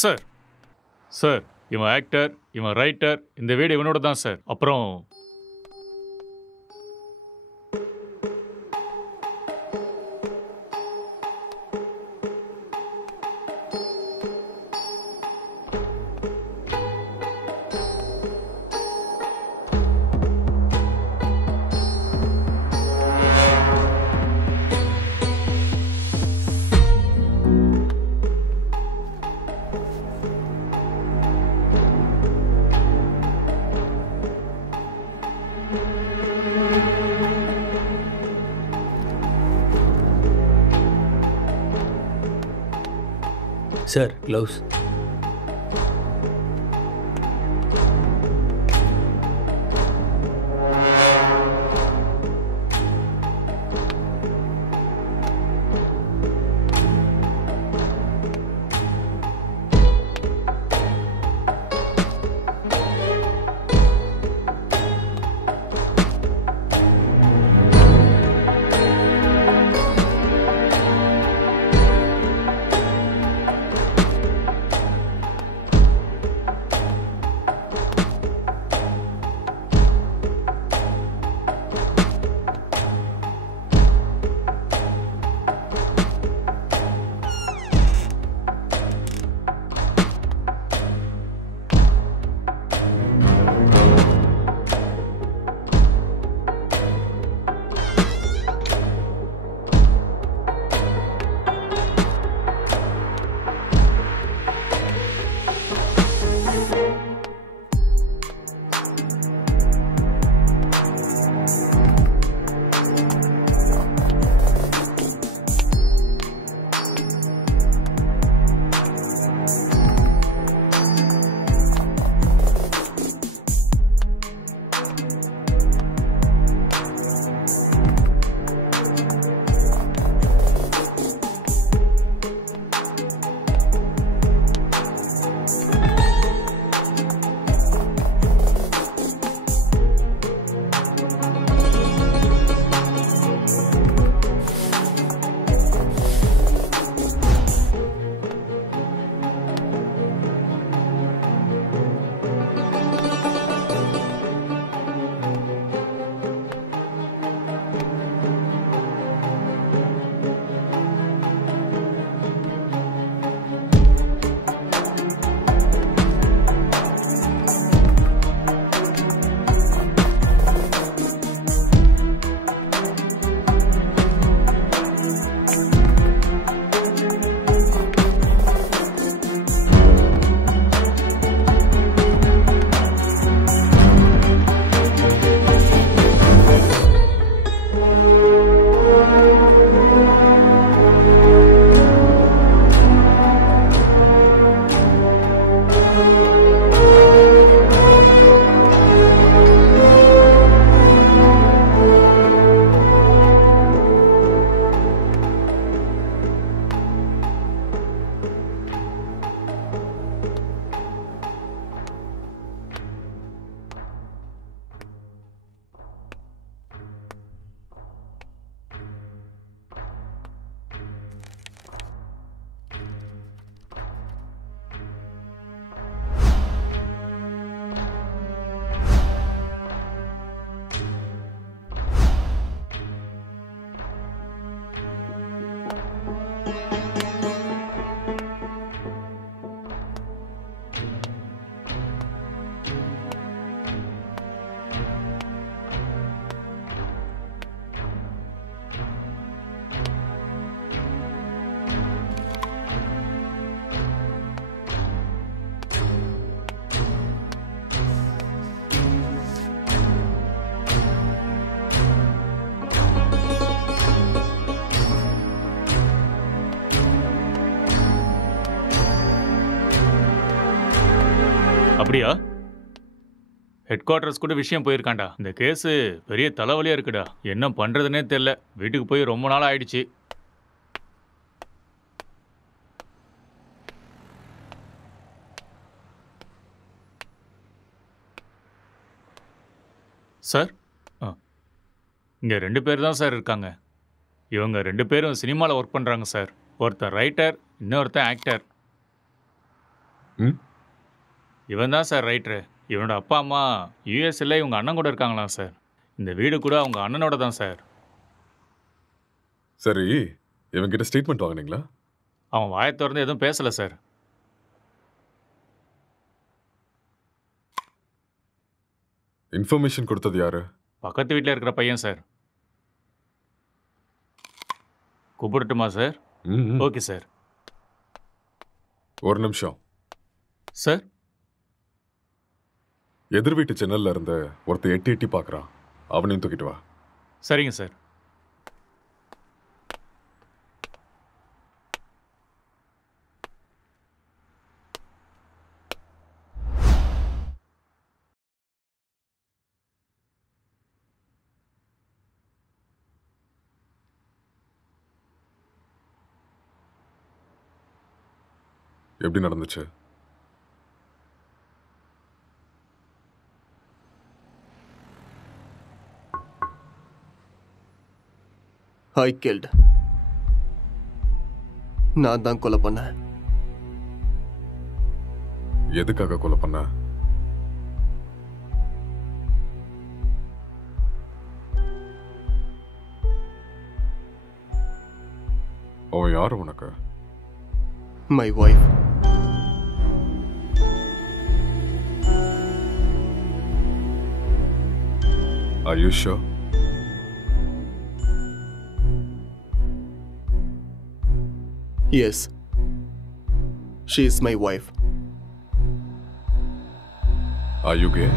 Sir sir இவன் actor, இவன் writer, இந்த வீடு இவனோட தான் சார். அப்புறம் சார் க்ளவுஸ். அப்படியா? ஹெட் குவார்ட்டர்ஸ் கூட விஷயம் போயிருக்காண்டா. இந்த கேஸ் பெரிய தலைவலியா இருக்குடா. என்ன பண்றதுன்னே தெரியல. வீட்டுக்கு போய் ரொம்ப நாள் ஆயிடுச்சு. சார், இங்க 2 பேர் தான் சார் இருக்காங்க. இவங்க 2 பேரும் சினிமாவில் ஒர்க் பண்றாங்க சார். ஒருத்தர் ரைட்டர், இன்னொருத்தர் ஆக்டர். ம் இவன் தான் சார் ரைட்ரு. இவனோட அப்பா அம்மா யூஎஸ்ல இவங்க அண்ணன் கூட இருக்காங்களாம் சார். இந்த வீடு கூட அவங்க அண்ணனோட தான் சார். சரி, இவன்கிட்ட ஸ்டேட்மெண்ட் வாங்குனீங்களா? அவன் வாயை திறந்து எதுவும் பேசல சார். இன்ஃபர்மேஷன் கொடுத்தது யாரு? பக்கத்து வீட்டில் இருக்கிற பையன் சார். கூப்பிடட்டுமா சார்? ம் ஓகே சார். ஒரு நிமிஷம். சார் எதிர் வீட்டு ஜன்னல்ல இருந்து ஒருத்தர் எட்டி எட்டி பார்க்கறான். அவனையும் தூக்கிட்டு வா. சரிங்க சார். எப்படி நடந்துச்சு? I killed. நான் தான் கொலை பண்ணேன். எதுக்காக கொலை பண்ண? அவன் யாரு உனக்கு? My wife. Are you sure? Yes. She is my wife. Are you gay?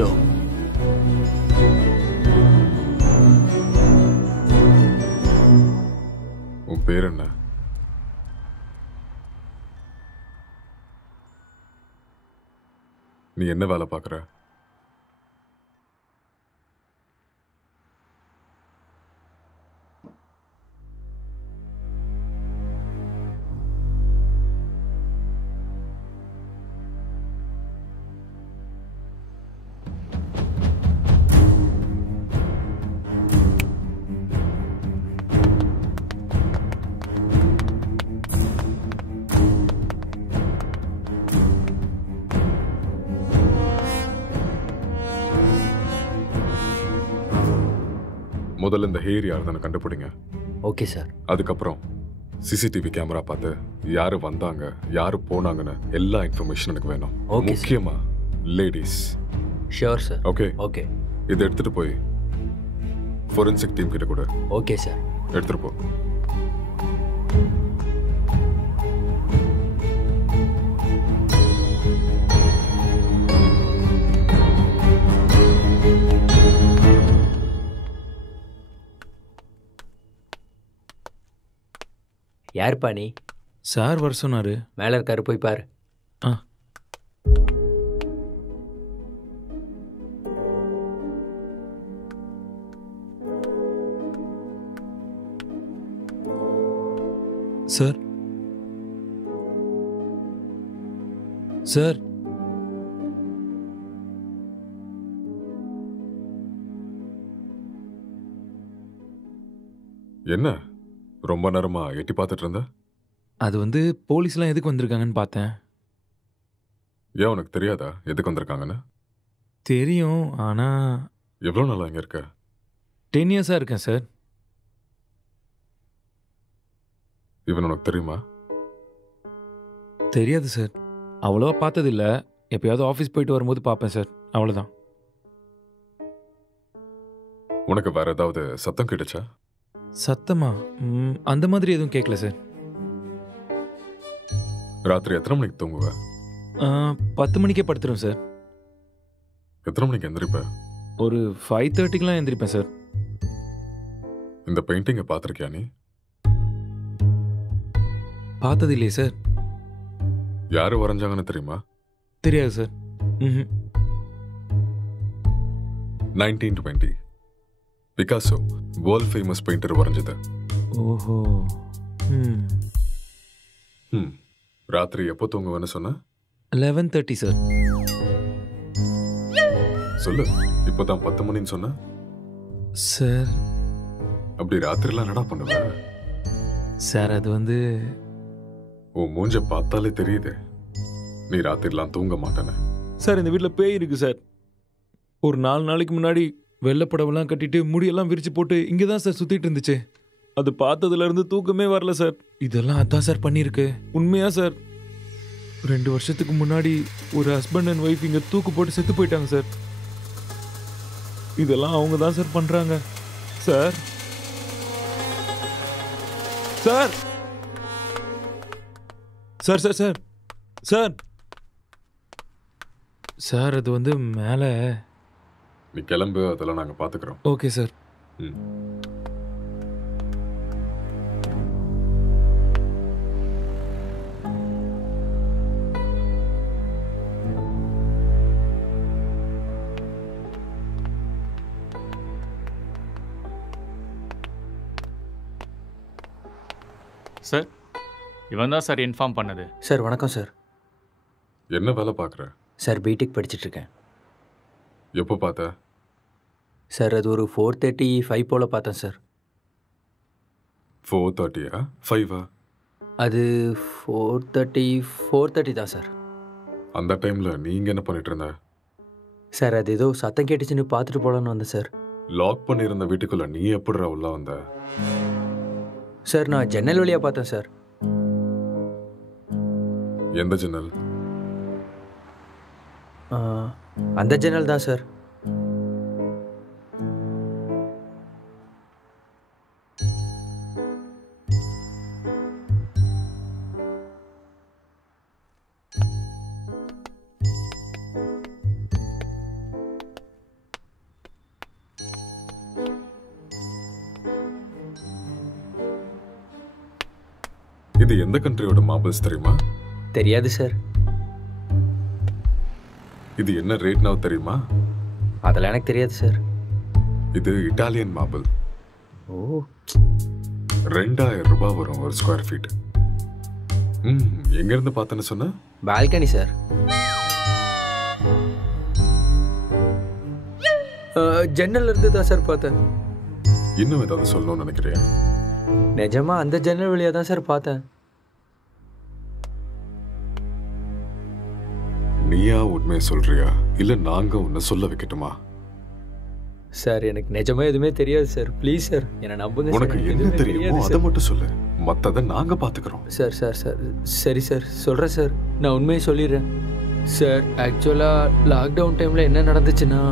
No. உன் பேர் என்ன? நீ என்ன வேலை பார்க்குற? முதல்ல இந்த ஹேர் யாருன்னு கண்டுபிடிங்க. Okay sir. அதுக்கப்புறம் சிசிடிவி கேமரா பார்த்து யாரு வந்தாங்க, யாரு போனாங்கன்னு எல்லா இன்ஃபர்மேஷன் எனக்கு வேணும். Okay, sir. முக்கியமா ladies. Sure sir. Okay, okay. இதை எடுத்துட்டு போய் ஃபோரன்சிக் டீம் கிட்ட கூட ஓகே சார். எடுத்துட்டு போ. யாருப்பா நீ? சார் வர சொன்னாரு. மேலே இருக்காரு, போய் பாரு. ஆ. சார் சார் என்ன ரொம்ப நேரமா எட்டி பார்த்துட்டு இருந்த? அது வந்து போலீஸ்லாம் எதுக்கு வந்திருக்காங்கன்னு பார்த்தேன். ஏன் உனக்கு தெரியாதா எதுக்கு வந்திருக்காங்கன்னு? தெரியும், ஆனால் எவ்வளோ நாளா இங்க இருக்க? 10 இயர்ஸாக இருக்கேன் சார். இவன் உனக்கு தெரியுமா? தெரியாது சார். அவ்வளோவா பார்த்ததில்ல. எப்பயாவது ஆஃபீஸ் போயிட்டு வரும்போது பார்ப்பேன் சார், அவ்வளோதான். உனக்கு வேற ஏதாவது சத்தம் கேட்டுச்சா? சத்தமா? அந்த மாதிரி எதுவும் கேட்கல சார். ராத்திரி எத்தனை மணிக்கு தூங்குவ? 10 மணிக்கே படுத்துரும் சார். எத்தனை மணிக்கு எந்திரிப்ப? ஒரு 5:30க்கெலாம் எந்திரிப்பேன் சார். இந்த பெயிண்டிங்கை பார்த்துருக்கியா நீ? பார்த்தது இல்லையே சார். யாரு வரைஞ்சாங்கன்னு தெரியுமா? தெரியாது sir. 1920 Picasso world famous painter வரைஞ்சது. ஓஹோ. ராத்திரி எப்போ தூங்குவேன்னு சொன்ன? 11:30 சார். சொல்லு, இப்போதான் 10 மணின்னு சொன்ன. சார் அப்படி ராத்திரிலாம் என்னடா பண்ணுவ? சார் அது வந்து உன் மூஞ்ச பார்த்தாலே தெரியுது நீ ராத்திரிலாம் தூங்க மாட்டேன்னு. சார் இந்த வீட்டில் பேய் இருக்கு சார். ஒரு 4 நாளைக்கு முன்னாடி வெள்ளைப்படவெல்லாம் கட்டிட்டு முடியெல்லாம் விரிச்சு போட்டு இங்கே தான் சார் சுற்றிட்டு இருந்துச்சு. அது பார்த்ததுல இருந்து தூக்கமே வரல சார். இதெல்லாம் அதான் சார் பண்ணியிருக்கு. உண்மையா சார், 2 வருஷத்துக்கு முன்னாடி ஒரு ஹஸ்பண்ட் அண்ட் ஒய்ஃப் இங்கே தூக்கு போட்டு செத்து போயிட்டாங்க சார். இதெல்லாம் அவங்க தான் சார் பண்ணுறாங்க sir. Sir sir sir sir sir sir அது வந்து மேலே. நீ கிளம்பு, அதெல்லாம் நாங்கள் பார்த்துக்குறோம். Okay sir. ம். சார் இவன் தான் சார் இன்ஃபார்ம் பண்ணது. சார் வணக்கம் சார். என்ன வேலை பார்க்குற? சார் பிடெக் படிச்சிட்ருக்கேன். எப்போ பார்த்த? சார் அது ஒரு 4:35 போல் பார்த்தேன் சார். 4:30-ஆ 5-ஆ? அது 4:30 தான் சார். அந்த டைமில் நீ இங்கே என்ன பண்ணிட்டு இருந்த? சார் அது ஏதோ சத்தம் கேட்டுச்சுன்னு பார்த்துட்டு போகலான்னு வந்தேன் சார். லாக் பண்ணியிருந்த வீட்டுக்குள்ளே நீ எப்படிடா உள்ள வந்த? சார் நான் ஜன்னல் வழியாக பார்த்தேன் சார். எந்த ஜன்னல்? அந்த ஜன்னல் தான் சார். இது எந்த கண்ட்ரியோட மார்பிள்ஸ் தெரியுமா? தெரியாது சார். இது என்ன ரேட்னா தெரியுமா? அதெல்லாம் எனக்கு தெரியாது சார். இது இட்டாலியன் மார்பிள். ஓ, 2000 ரூபாய் வரும் ஒரு ஸ்கொயர் ஃபீட். எங்கேருந்து பார்த்தேன்னு சொன்ன? Balcony sir. ஜன்னல் இருந்து தான் சார் பார்த்தேன். இன்னும் ஏதாவது சொல்லணும்னு நினைக்கிறியா? நிஜமா அந்த ஜன்னல் வழியாக தான் சார் பார்த்தேன். நீயா உண்மையை சொல்றியா இல்ல நாங்க உன்னை சொல்ல வைக்கட்டுமா? சார் எனக்கு நிஜமா எதுவுமே தெரியாது சார். ப்ளீஸ் சார் என்னை நம்புங்க. உனக்கு என்ன தெரியுமோ அதை மட்டும் சொல்லு, மத்ததை நாங்க பாத்துக்கிறோம். சார் சார் சார் சரி சார் சொல்கிறேன் சார். நான் உண்மையை சொல்லிடுறேன் சார். ஆக்சுவலாக லாக்டவுன் டைமில் என்ன நடந்துச்சுன்னா,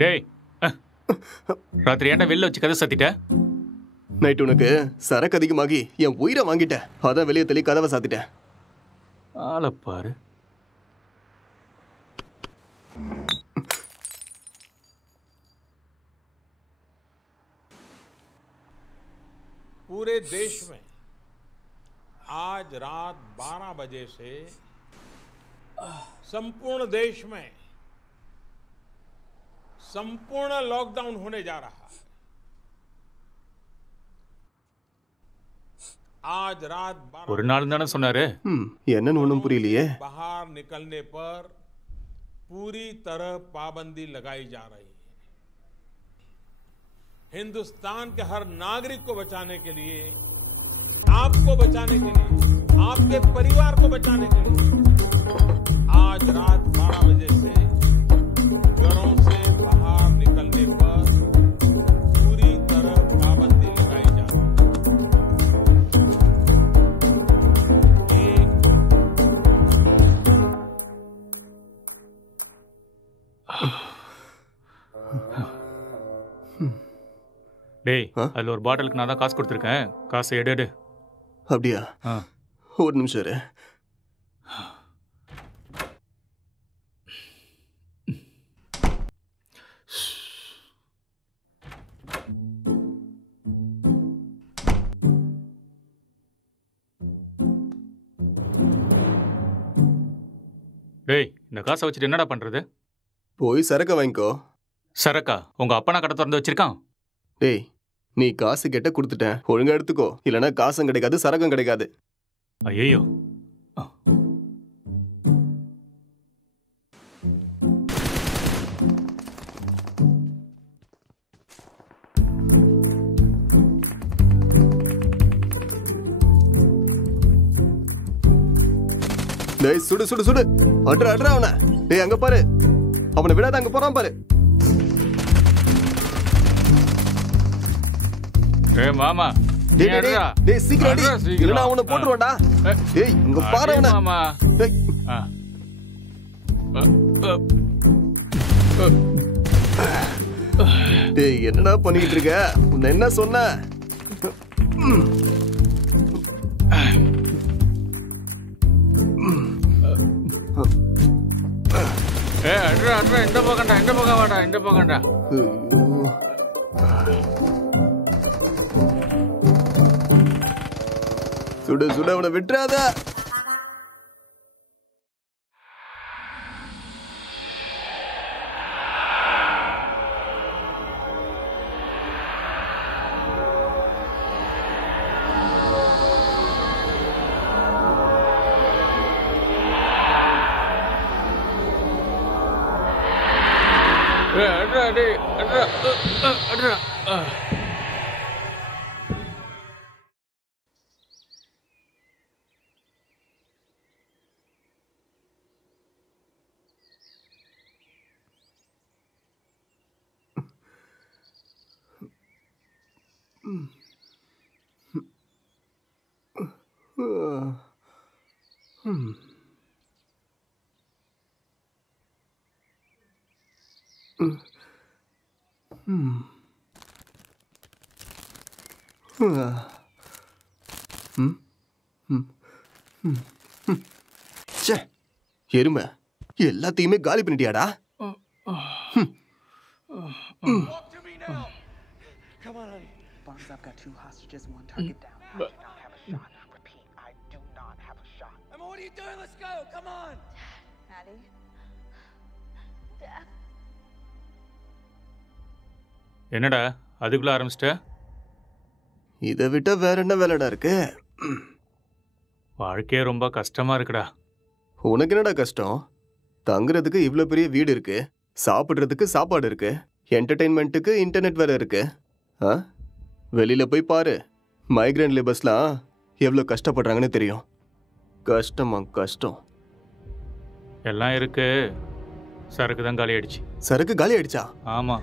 டேய் ராத்திரி ஏன்டா வெளில வச்சு கதை சாத்திட்ட? நைட் உனக்கு சரக்கு அதிகமாகி என் உயிரை வாங்கிட்டேன். அதான் வெளியே தள்ளி கதவை சாத்திட்டேன். ஆளை பாரு. पूरे देश में आज रात 12 बजे से संपूर्ण देश में संपूर्ण लॉकडाउन होने जा रहा है। आज रात 12 ஒரு நாள் தானே சொன்னாரு. என்னன்னு ஒன்றும் புரியலையே. बाहर निकलने पर पूरी तरह पाबंदी लगाई जा रही है। हिंदुस्तान के हर नागरिक को बचाने के लिए, आपको बचाने के लिए, आपके परिवार को बचाने के लिए आज रात 12 बजे से घरों से बाहर निकलने पर पूरी तरह पाबंदी लगाई जा रही है। டேய், அதுல ஒரு பாட்டிலுக்கு நான் தான் காசு கொடுத்துருக்கேன். காசை எடு. அப்படியா? ஒரு நிமிஷம் இரு. டேய், இந்த காசை வச்சுட்டு என்னடா பண்றது? போய் சரக்க வாங்கிக்கோ. சரக்கா? உங்க அப்பனா கடை திறந்து வச்சிருக்கான். டேய், நீ காசு கேட்ட கொடுத்துட்டேன், ஒழுங்கா எடுத்துக்கோ. இல்லைன்னா காசும் கிடைக்காது, சரக்கும் கிடைக்காது. ஐயோ, டேய், சுடு சுடு சுடு. அட்ரா அட்ரா அவனை. டேய், அங்க பாரு, அவனை விடாத, அங்க போறான் பாரு. ஏய் மாமா, டேய் டேய் டேய், சீக்கிரம் அடி, இல்லனா அவனை போட்டுருவான்டா. டேய், அங்க பாரு அவனை. மாமா. டேய், டேய், என்னடா பண்ணிட்டு இருக்க? உன்னை என்ன சொன்ன? ஏய் அட்ரா அட்ரா, இந்த பக்கம்டா, இந்த பக்கம் வாடா, இந்த பக்கம்டா. சுடு சுடு, அவனை விட்டுறாத. ஏய் அட்ரா டேய், அட்ரா அட்ரா. எருமை, எல்லாத்தையுமே காலி பண்ணிட்டியாடா? I've got 2 hostages, 1 target down. I do not have a shot. Repeat, I do not have a shot. Emma, what are you doing? Let's go. Come on. Maddie. Dad. என்னடா அதுக்குள்ள ஆரம்பிச்சிட்ட? இதை விட்டா வேற என்ன வேலைடா இருக்கு? வாழ்க்கையே ரொம்ப கஷ்டமா இருக்குடா. உனக்கு என்னடா கஷ்டம்? தங்குறதுக்கு இவ்வளோ பெரிய வீடு இருக்கு, சாப்பிட்றதுக்கு சாப்பாடு இருக்கு, என்டர்டெயின்மெண்ட்டுக்கு இன்டர்நெட் வேற இருக்கு. வெளியில போய் பாரு, மைக்ரேன் லேபர்ஸ்லாம் எவ்வளோ கஷ்டப்படுறாங்கன்னு தெரியும். கஷ்டமா கஷ்டம். எல்லாம் இருக்கு, சரக்கு தான் காலி ஆயிடுச்சு. சரக்கு காலி ஆயிடுச்சா? ஆமா,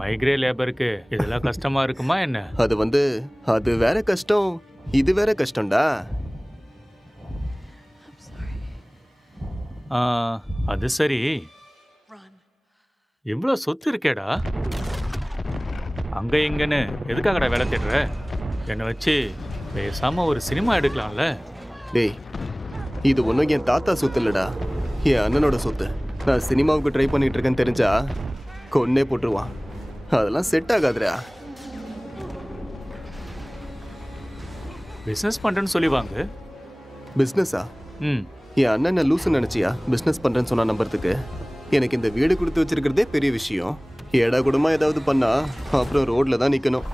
மைக்ரே லேபருக்கு இதெல்லாம் கஷ்டமா இருக்குமா என்ன? அது வேற கஷ்டம், இது வேற கஷ்டம்டா. அது சரி, இவ்வளோ சொத்து இருக்கேடா, அங்க இங்கன்னு எதுக்காகடா வேலை தேடுற? என்னை வச்சு பேசாம ஒரு சினிமா எடுக்கலாம்ல? டேய், இது ஒன்றும் என் தாத்தா சொத்து இல்லடா, என் அண்ணனோட சொத்து. நான் சினிமாவுக்கு ட்ரை பண்ணிட்டு இருக்கேன்னு தெரிஞ்சா கொன்னே போட்டுருவான். அதெல்லாம் செட் ஆகாதுடா. பிஸ்னஸ் பண்ணுறேன்னு சொல்லி வாங்க. பிஸ்னஸா? என் அண்ணன் லூசுன்னு நினச்சியா பிஸ்னஸ் பண்ணுறேன்னு சொன்னா நம்புறதுக்கு? எனக்கு இந்த வீடு கொடுத்து வச்சிருக்கிறதே பெரிய விஷயம். ஏடா கூடமா ஏதாவது பண்ணா அப்புறம் ரோட்ல தான் நிக்கணும்.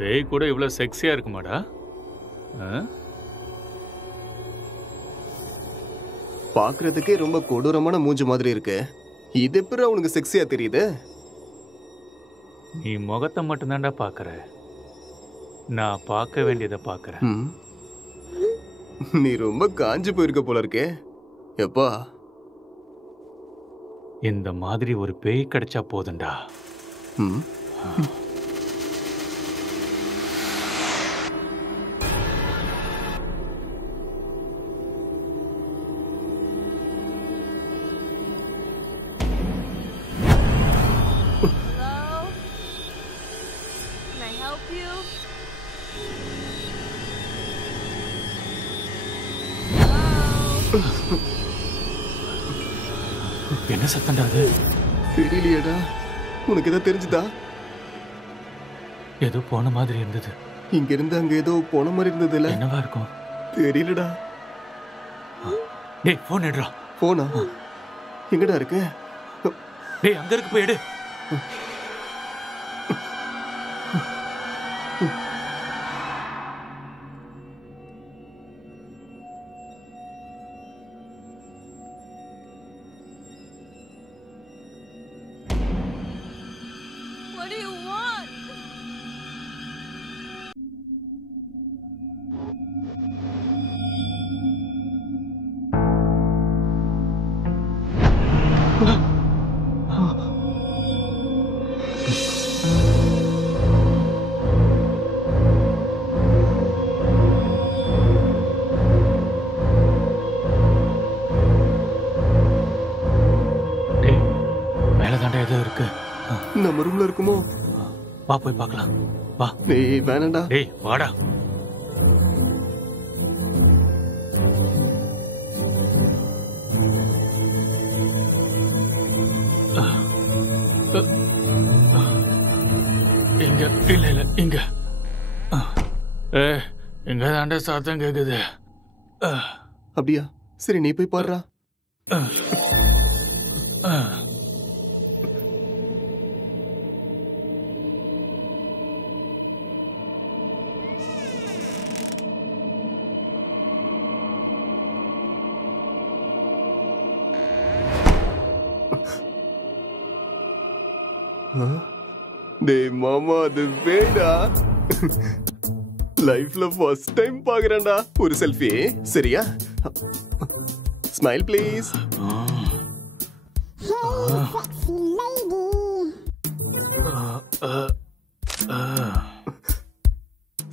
பேய் கூட இவ்வளோ செக்ஸியா இருக்குமாடா? பாக்குறதுக்கே ரொம்ப கொடூரமான மூஞ்சி மாதிரி இருக்கு. இது எப்படி அவனுக்கு செக்ஸியா தெரியுது? நீ முகத்தை மட்டும்தான்டா பார்க்குற, நான் பார்க்க வேண்டியதை பார்க்குறேன். நீ ரொம்ப காஞ்சு போயிருக்க போல இருக்கே. எப்பா இந்த மாதிரி ஒரு பேய் கிடைச்சா போதும்டா. என்ன சத்தம்டா அது? தெரியலையேடா. உனக்கு ஏதோ தெரிஞ்சுதா? ஏதோ போன மாதிரி இருந்தது. இங்க இருந்து அங்க ஏதோ போன மாதிரி இருந்தது இல்ல? என்னவா இருக்கும்? தெரியலடா. டேய் போன் எடுடா. போனா எங்கடா இருக்கு? டேய் அங்க இருக்கு, போய் எடு. நம்ம ரூம்ல இருக்குமோ? வா போய் பார்க்கலாம். வா. டேய் வேணாம்டா. டேய் வாடா. இங்க இல்ல இல்ல இங்க. இங்க தாண்டா சத்தம் கேக்குது. அப்படியா? சரி நீ போய் பாருடா. டேய் மாமா, அது வேடா. லைஃப்ல ஃபர்ஸ்ட் டைம் பாக்குறேன்டா. ஒரு செல்ஃபி சரியா? Smile please.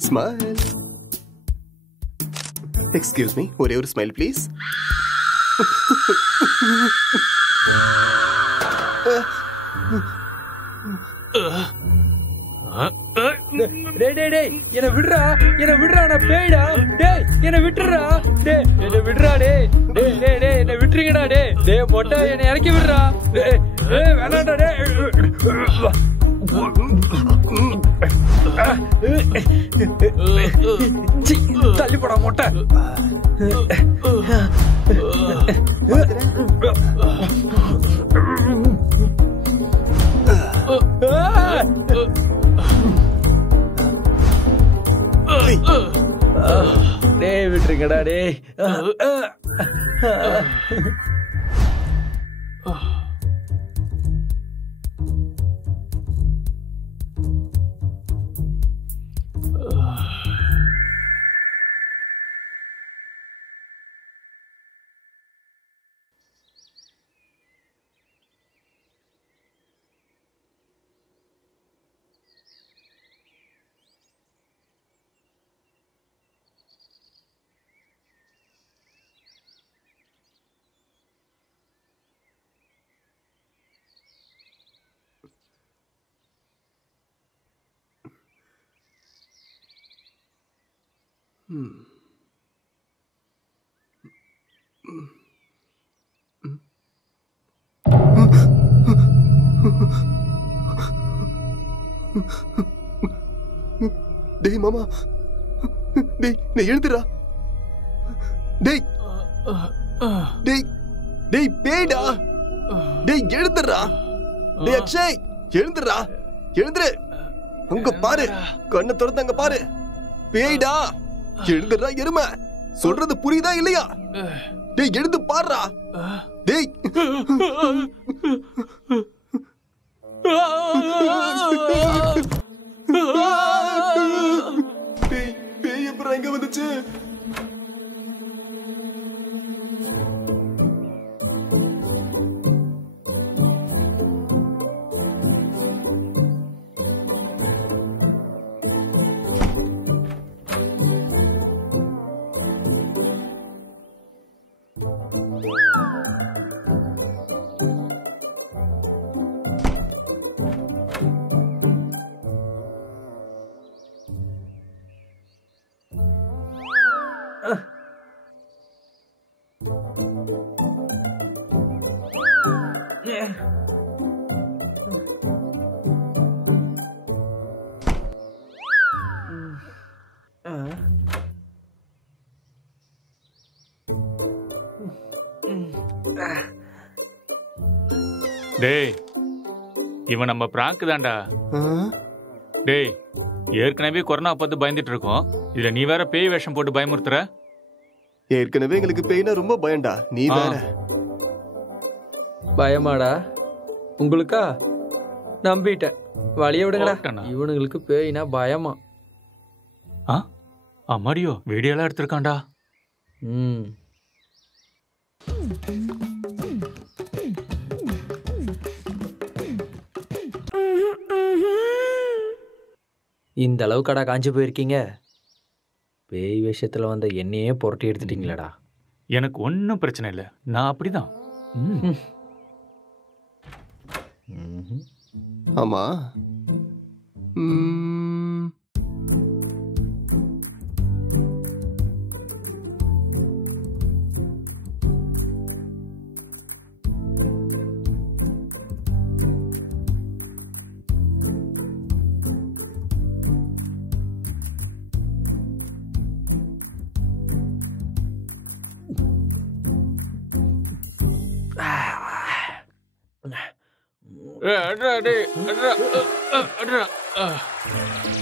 Smile. Excuse me, ஒரே ஒரு ஸ்மைல் ப்ளீஸ். என்ன விடுறா, என்ன விடுறா, நான் பேய்டா. டேய் என்ன விட்டுறா, டேய் என்ன விடுறா, டேய் டேய் டேய் டேய் என்ன விட்டுறீங்கடா, டேய் டேய் மொட்டை என்ன இறக்கி விடுறா. டேய் டேய் வேணாம்டா, டேய் தள்ளி போடா மொட்டை. டேய் விட்டுருங்கடா, டேய். டேய் மாமா, டேய் டேய் எழுந்துடா. டேய் டேய் டேய் பேய்டா. டேய் எழுந்துடா. டேய் அக்ஷய் எழுந்துடா. எழுந்துரு. அங்க பாரு, கண்ணை திறந்து அங்க பாரு. பேய்டா. எழுந்துடா எருமை. சொல்றது புரியுதா இல்லையா? டேய் எழுந்து பாருடா. டேய் டேய் பேய் எப்பறம் எங்க வந்துச்சு? டேய் இவன் நம்ம பிராங்க் தான்டா. டேய் ஏற்கனவே கொரோனா பார்த்து பயந்துட்டு இருக்கோம், இதுல நீ வேற பேய் வேஷம் போட்டு பயமுறுத்துற. ஏற்கனவே எங்களுக்கு பேய்னா ரொம்ப பயம்டா, நீ வேற. பயமாடா உங்களுக்கா? நம்பிட்டேன். வழிய விடுங்கடா. போட்டேனா? இவனுங்களுக்கு பேய்னா பயமா? அம்மாடியோ வீடியோலாம் எடுத்திருக்கான்டா. இந்த அளவுக்கடா காஞ்சி போயிருக்கீங்க? பேய் விஷயத்துல வந்த என்னையே புரட்டி எடுத்துட்டீங்களடா. எனக்கு ஒன்றும் பிரச்சனை இல்லை, நான் அப்படிதான். ஆமா.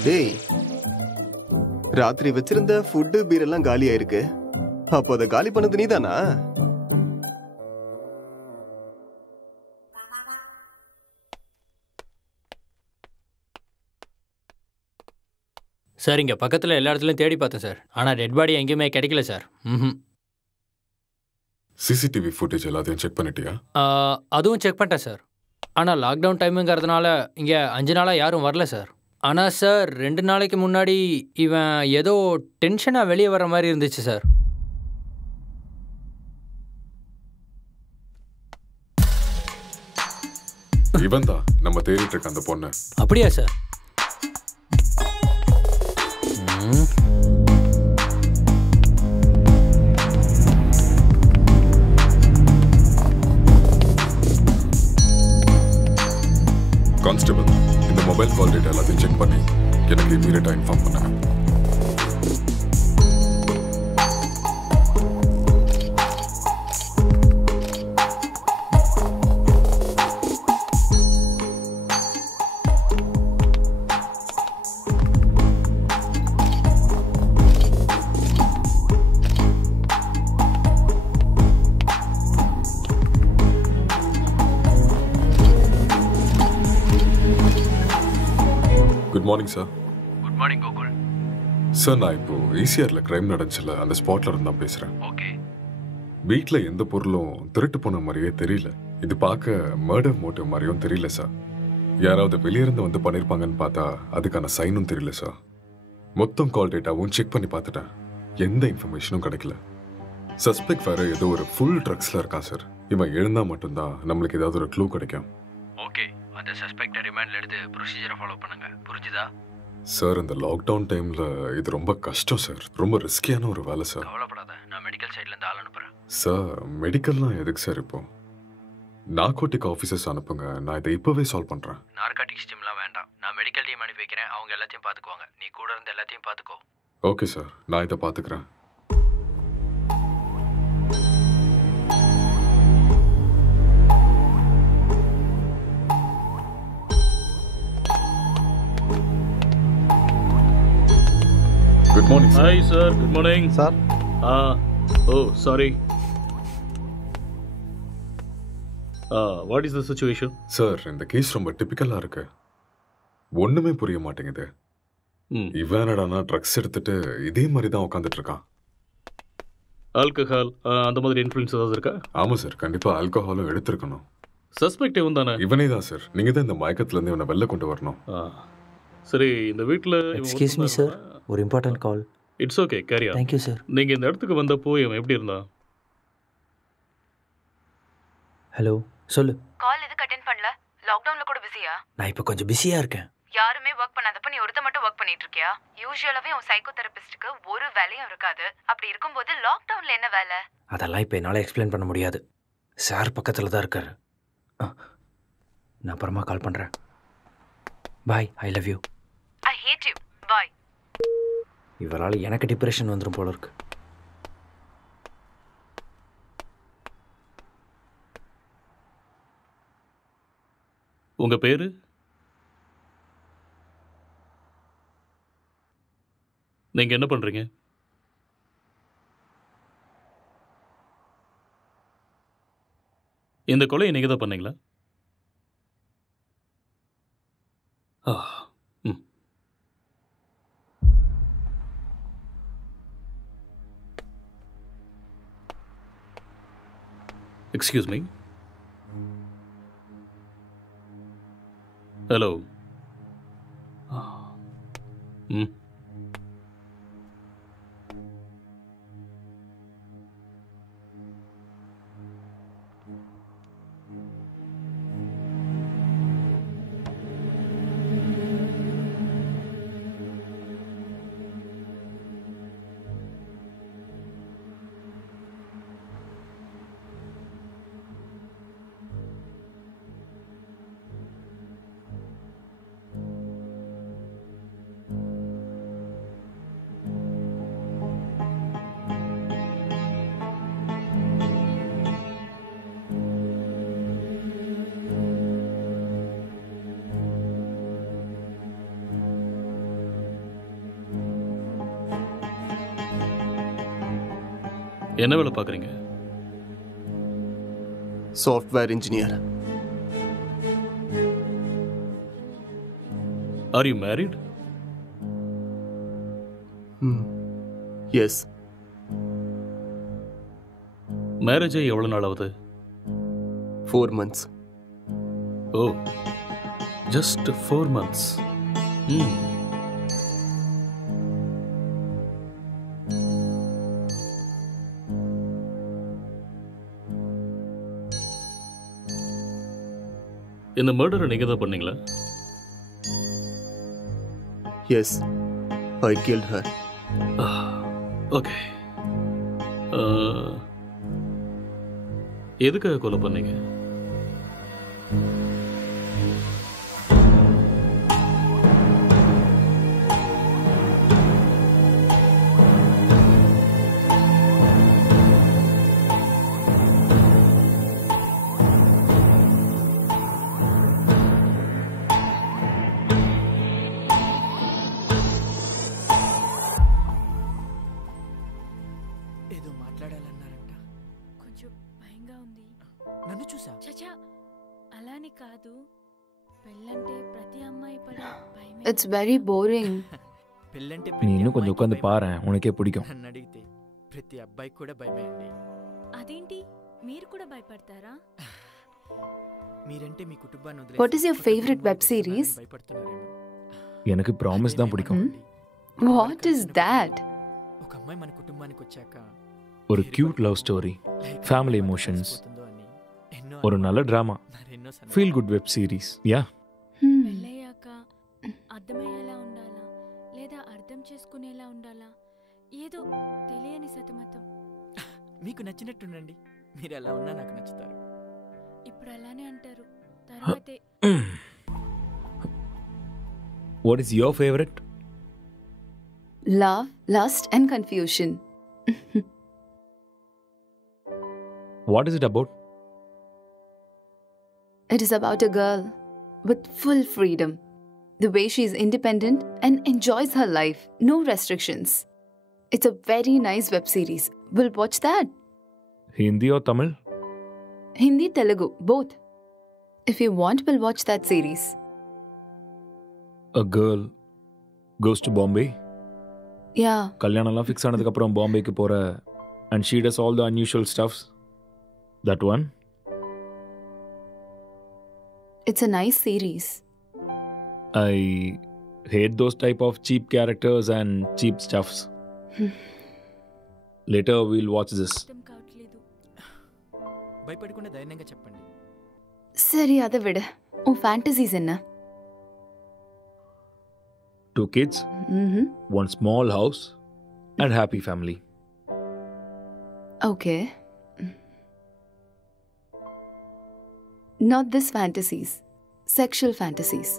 டேய் ராத்திரி வச்சிருந்த ஃபுட்டு பீர் எல்லாம் காலி ஆயிருக்கு. அப்போ அதை காலி பண்ணது நீதானா? சார் இங்கே பக்கத்தில் எல்லா இடத்துலையும் தேடி பார்த்தேன் சார், ஆனால் டெட் பாடி எங்கேயுமே கிடைக்கல சார். சிசிடிவி ஃபுட்டேஜ் எல்லாத்தையும் செக் பண்ணிட்டியா? அதுவும் செக் பண்ணிட்டேன் சார். ஆனால் லாக்டவுன் டைமுங்கிறதுனால இங்கே 5 நாளாக யாரும் வரல சார். ஆனால் சார் 2 நாளைக்கு முன்னாடி இவன் ஏதோ டென்ஷனாக வெளியே வர மாதிரி இருந்துச்சு சார். இவன் தான் நம்ம தேடிட்டு இருக்க அந்த பொண்ணு. அப்படியா சார்? கான்ஸ்டபிள், இந்த மொபைல் கால் டேட்டா எல்லாத்தையும் செக் பண்ணி எனக்கு இமீடியட்டா இன்ஃபார்ம் பண்ணுங்க. Good morning sir. Good morning Gokul. Sir நான் இப்போ ஈசிஆர்ல கிரைம் நடந்துச்சுல, அந்த ஸ்பாட்ல இருந்து தான் பேசுறேன். ஓகே. வீட்ல எந்த பொருளும் திருட்டு போன மாதிரியே தெரியல. இது பார்க்க மர்டர் மோட்டிவ் மாதிரியும் தெரியல சார். யாராவது வெளியிருந்து வந்து பண்ணிருப்பாங்கன்னு பார்த்தா அதுக்கான சைனும் தெரியல சார். மொத்தம் கால் டேட்டாவும் செக் பண்ணி பார்த்துட்டேன், எந்த இன்ஃபர்மேஷனும் கிடைக்கல. சஸ்பெக்ட் வேற ஏதோ ஒரு ஃபுல் ட்ரக்ஸ்ல இருக்கான் சார். இவன் எழுந்தா மட்டும்தான் நம்மளுக்கு ஏதாவது ஒரு க்ளூ கிடைக்கும். ஓகே, அந்த சஸ்பெக்டை ரிமாண்ட்ல எடுத்து ப்ரொசீஜரை ஃபாலோ பண்ணுங்க, புரிஞ்சுதா? சார் இந்த லாக்டவுன் டைம்ல இது ரொம்ப கஷ்டம் சார். ரொம்ப ரிஸ்கியான ஒரு வேலை சார். கவலைப்படாத, நான் மெடிக்கல் சைட்லேருந்து ஆள் அனுப்புகிறேன். சார் மெடிக்கல்லாம் எதுக்கு சார் இப்போ? நார்கோட்டிக் ஆஃபீஸர்ஸ் அனுப்புங்க, நான் இதை இப்போவே சால்வ் பண்ணுறேன். நார்காட்டிக்ஸ் டீம்லாம் வேண்டாம், நான் மெடிக்கல் டீம் அனுப்பி வைக்கிறேன். அவங்க எல்லாத்தையும் பார்த்துக்குவாங்க. நீ கூட இருந்து எல்லாத்தையும் பார்த்துக்கோ. ஓகே சார், நான் இதை பார்த்துக்கிறேன். Good morning sir. Hi sir, good morning. Sir. Oh, sorry. What is the situation? Sir இந்த கேஸ் ரொம்ப டிபிக்கலாக இருக்கு. ஒன்றுமே புரிய மாட்டேங்குது. இவன் என்னடானா ட்ரக்ஸ் எடுத்துட்டு இதே மாதிரி தான் உட்காந்துட்டு இருக்கான். ஆல்கஹால் அந்த மாதிரி இன்ஃப்ளூயன்ஸ் ஏதாவது இருக்கா? ஆமாம் சார், கண்டிப்பாக ஆல்கஹாலும் எடுத்திருக்கணும். சஸ்பெக்ட் இவன் தானே? இவனே தான் சார். நீங்கள் தான் இந்த மயக்கத்துலேருந்து இவனை வெளில கொண்டு வரணும். சரி, இந்த வீட்டில் எக்ஸ்கியூஸ் மீ சார், ஒரு important call. It's okay, carry on. Thank you sir. நீங்கள் இந்த இடத்துக்கு வந்தப்போ இவன் எப்படி இருந்தான்? ஹலோ, சொல்லு. கால் எதுக்கு அட்டெண்ட் பண்ணல? லாக்டவுன்ல கூட பிஸியா? நான் இப்போ கொஞ்சம் பிஸியாக இருக்கேன். யாருமே ஒர்க் பண்ணாதப்ப நீ ஒருத்த மட்டும் ஒர்க் பண்ணிட்டு இருக்கியா? யூசுவலாவே உன் சைக்கோ தெரபிஸ்டுக்கு ஒரு வேலையும் இருக்காது. அப்படி இருக்கும்போது லாக்டவுன்ல என்ன வேலை? அதெல்லாம் இப்போ என்னால் எக்ஸ்பிளைன் பண்ண முடியாது. சார் பக்கத்தில் தான் இருக்காரு. நான் அப்புறமா கால் பண்ணுறேன். Bye, I love you. I hate you. Bye. இவரால் எனக்கு டிப்ரெஷன் வந்துடும் போல இருக்கு. உங்கள் பேர்? நீங்கள் என்ன பண்ணுறீங்க? இந்த கொலையை நீங்கள் தான் பண்ணீங்களா? Excuse me. ஹலோ. என்ன வேலை பார்க்குறீங்க? Software engineer. Are you married? Yes. Marriage ஆகி எவ்வளோ நாள் ஆகுது? 4 months. ஓ, ஜஸ்ட் 4 months. இந்த மர்டரை நீங்கள் தான் பண்ணீங்களா? எஸ், ஐ கில்ட் ஹர். ஓகே. எதுக்காக கொலை பண்ணீங்க? It's very boring. நீ இன்னும் கொஞ்சம் உட்காந்து பாரு, உனக்கே பிடிக்கும். ప్రతి అబ్బాయి కూడా భయమే అండి. అదేంటి మీరు కూడా భయపడతారా? మీరంటే మీ కుటుంబాన్ని వదిలేసి What is your favorite web series? எனக்கு ப்ராமிஸ் தான் பிடிக்கும். What is that? ఒక అమ్మాయి మన కుటుంబానికి వచ్చాక ஒரு cute love story, family emotions, ஒரு நல்ல drama, feel good web series. Yeah. పెళ్ళయ్యాక అర్థమయ్యేలా ఉండాలా? చూసుకునేలా ఉండాలా ఏదో తెలియని సతమతం. మీకు నచ్చినట్టుండండి. మీరు ఎలా ఉన్నా నాకు నచ్చుతారు. ఇప్పుడు అలానే అంటారు, తర్వాతే What is your favorite? Love, lust, and confusion. What is it about? It is about a girl with full freedom. The way she is independent and enjoys her life. No restrictions. It's a very nice web series. We'll watch that. Hindi or Tamil? Hindi, Telugu, both. If you want, we'll watch that series. A girl goes to Bombay. Yeah. கல்யாணம்லாம் fix ஆனதுக்கு அப்புறம் பாம்பேக்கு போற and she does all the unusual stuffs. That one? It's a nice series. I hate those type of cheap characters and cheap stuffs. Later we'll watch this. భయపడకుండా ధైర్యంగా చెప్పండి. சரி, அதை விட உன் ஃபேண்டசிஸ் என்ன? 2 kids, one small house, and happy family. Okay. Not this fantasies. Sexual fantasies.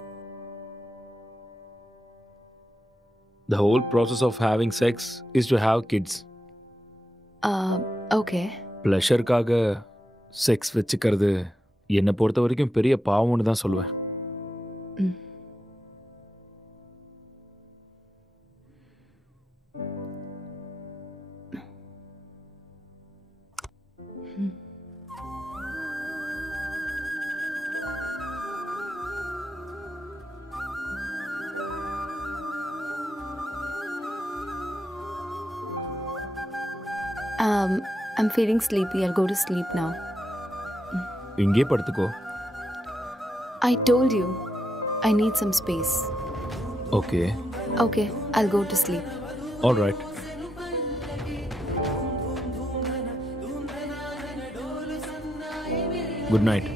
The whole process of having sex is to have kids. Okay. ப்ளஷருக்காக sex வச்சுக்கிறது என்னை பொறுத்த வரைக்கும் பெரிய பாவம்னு தான் சொல்லுவேன். I'm feeling sleepy. I'll go to sleep now. இங்கே படுத்துக்கோ. I told you, I need some space. Okay. Okay, I'll go to sleep. All right. Good night.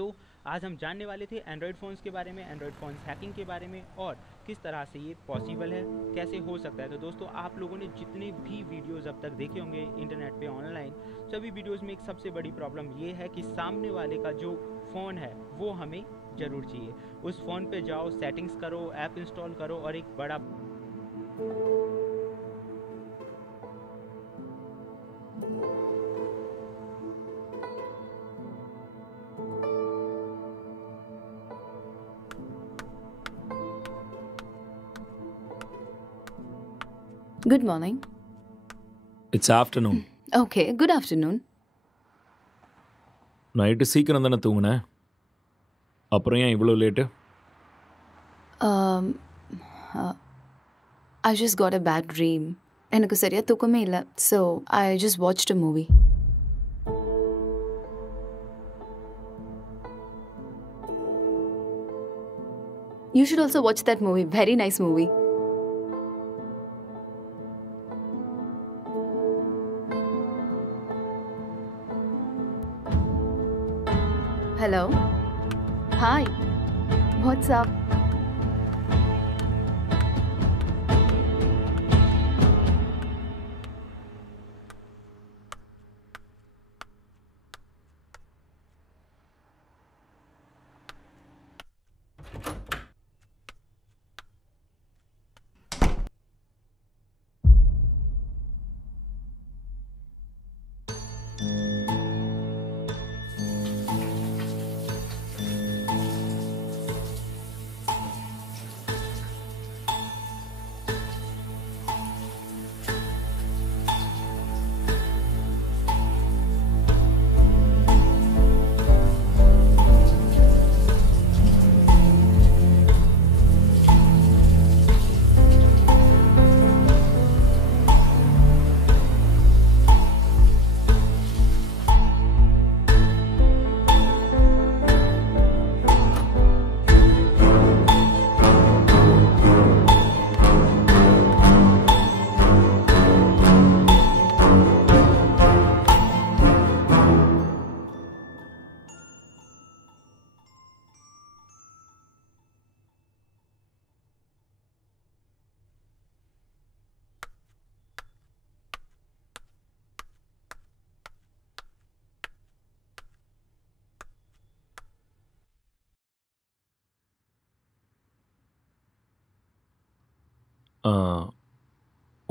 तो आज हम जानने वाले थे एंड्रॉयड फ़ोन्स के बारे में, एंड्रॉयड फ़ोन्स हैकिंग के बारे में और किस तरह से ये पॉसिबल है, कैसे हो सकता है। तो दोस्तों आप लोगों ने जितने भी वीडियोस अब तक देखे होंगे इंटरनेट पे ऑनलाइन, सभी वीडियोस में एक सबसे बड़ी प्रॉब्लम ये है कि सामने वाले का जो फ़ोन है वो हमें ज़रूर चाहिए। उस फ़ोन पे जाओ, सेटिंग्स करो, ऐप इंस्टॉल करो और एक बड़ा Good morning. It's afternoon. Okay, good afternoon. Night சீக்கிரம் தானே தூங்குனேன், அப்புறம் ஏன் இவ்வளோ late? I just got a bad dream. எனக்கு சரியா தூக்கமே இல்லை. So I just watched a movie. You should also watch that movie. Very nice movie. Hello. Hi. What's up?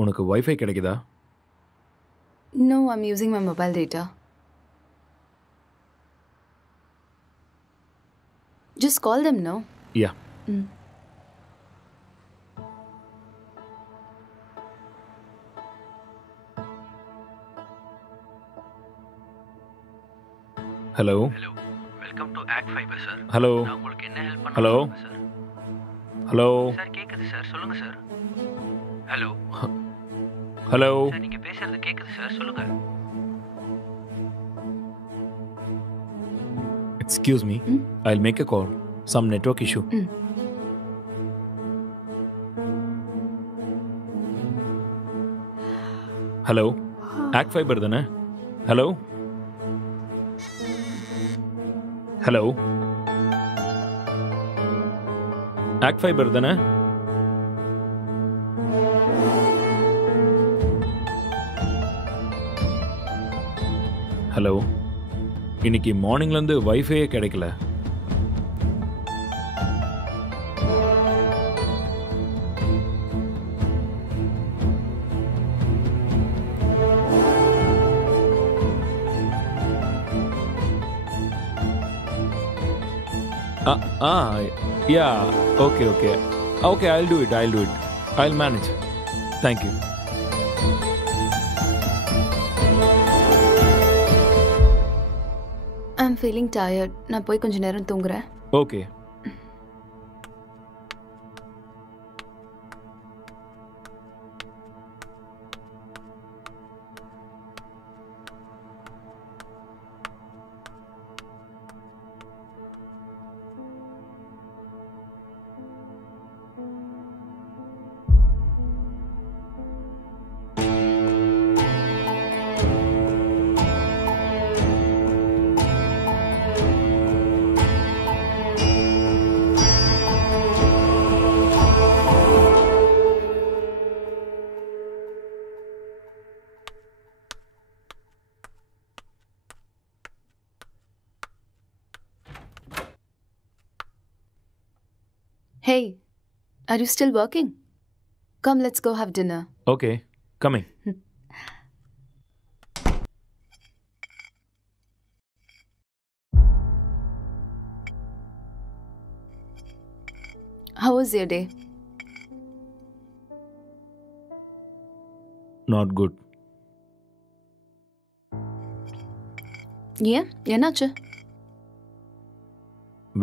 உனக்கு வைஃபை கிடைக்குதா? No, I'm using my mobile data. Just call them, no? Yeah. Hello. Hello, welcome to act fibre sir. Hello. நான் உங்களுக்கு என்ன help பண்ண hello. Sir? Hello. Sir கேக்குது sir, சொல்லுங்க sir. Hello. Hello. Sir நீங்க பேசுறது கேக்குது சார், சொல்லுங்க. Excuse me. I'll make a call. Some network issue. Hello. Act fibre தானே? ஹலோ. ஹலோ. ஆக்ட் ஃபைபர் தானே? ஹலோ. இன்னைக்கு மார்னிங்லேருந்து வைஃபையே கிடைக்கல. Yeah, okay. Okay, I'll do it. I'll manage. Thank you. I'm feeling tired. நான் போய் கொஞ்ச நேரம் தூங்குறேன். Okay. Hey, are you still working? Come, let's go have dinner. Okay, coming. How was your day? Not good. ஏன் என்னாச்சு?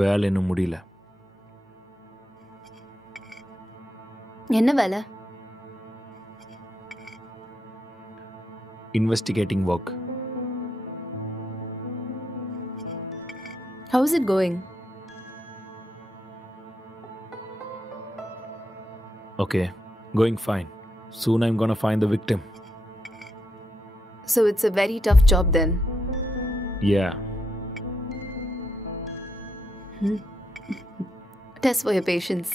வேலை இன்னும் முடியல. என்ன வேலை? Investigating work. How is it going? Okay, going fine. Soon I'm gonna find the victim. So it's a very tough job then. Yeah. Test for your patience.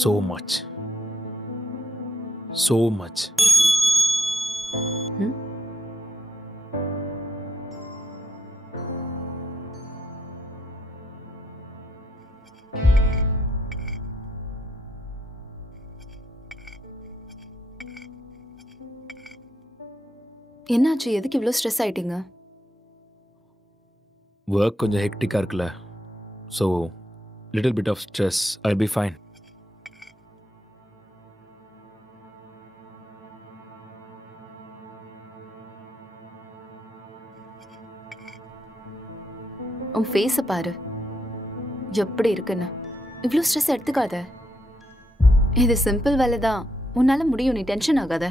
So much. So much. என்னாச்சு? எதுக்கு இவ்வளோ stress ஆயிட்டீங்க? Work கொஞ்சம் ஹெக்டிக்காக இருக்குல்ல. So, little bit of stress. I'll be fine. உன் ஃபேஸை பாரு, எப்படி இருக்குன்னு. இவ்வளோ ஸ்ட்ரெஸ் எடுத்துக்காத. இது சிம்பிள் வேலை தான், உன்னால முடியும். நீ டென்ஷன் ஆகாத.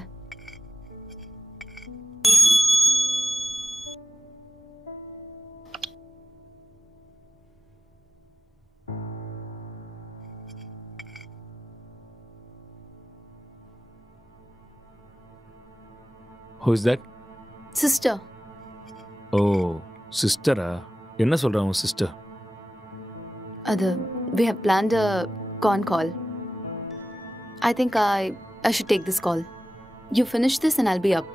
Who is that? Sister. Oh, sister-ஆ? என்ன சொல்றா உன் சிஸ்டர்? அது we have planned a con call. I think I should take this call. You finish this and I'll be up.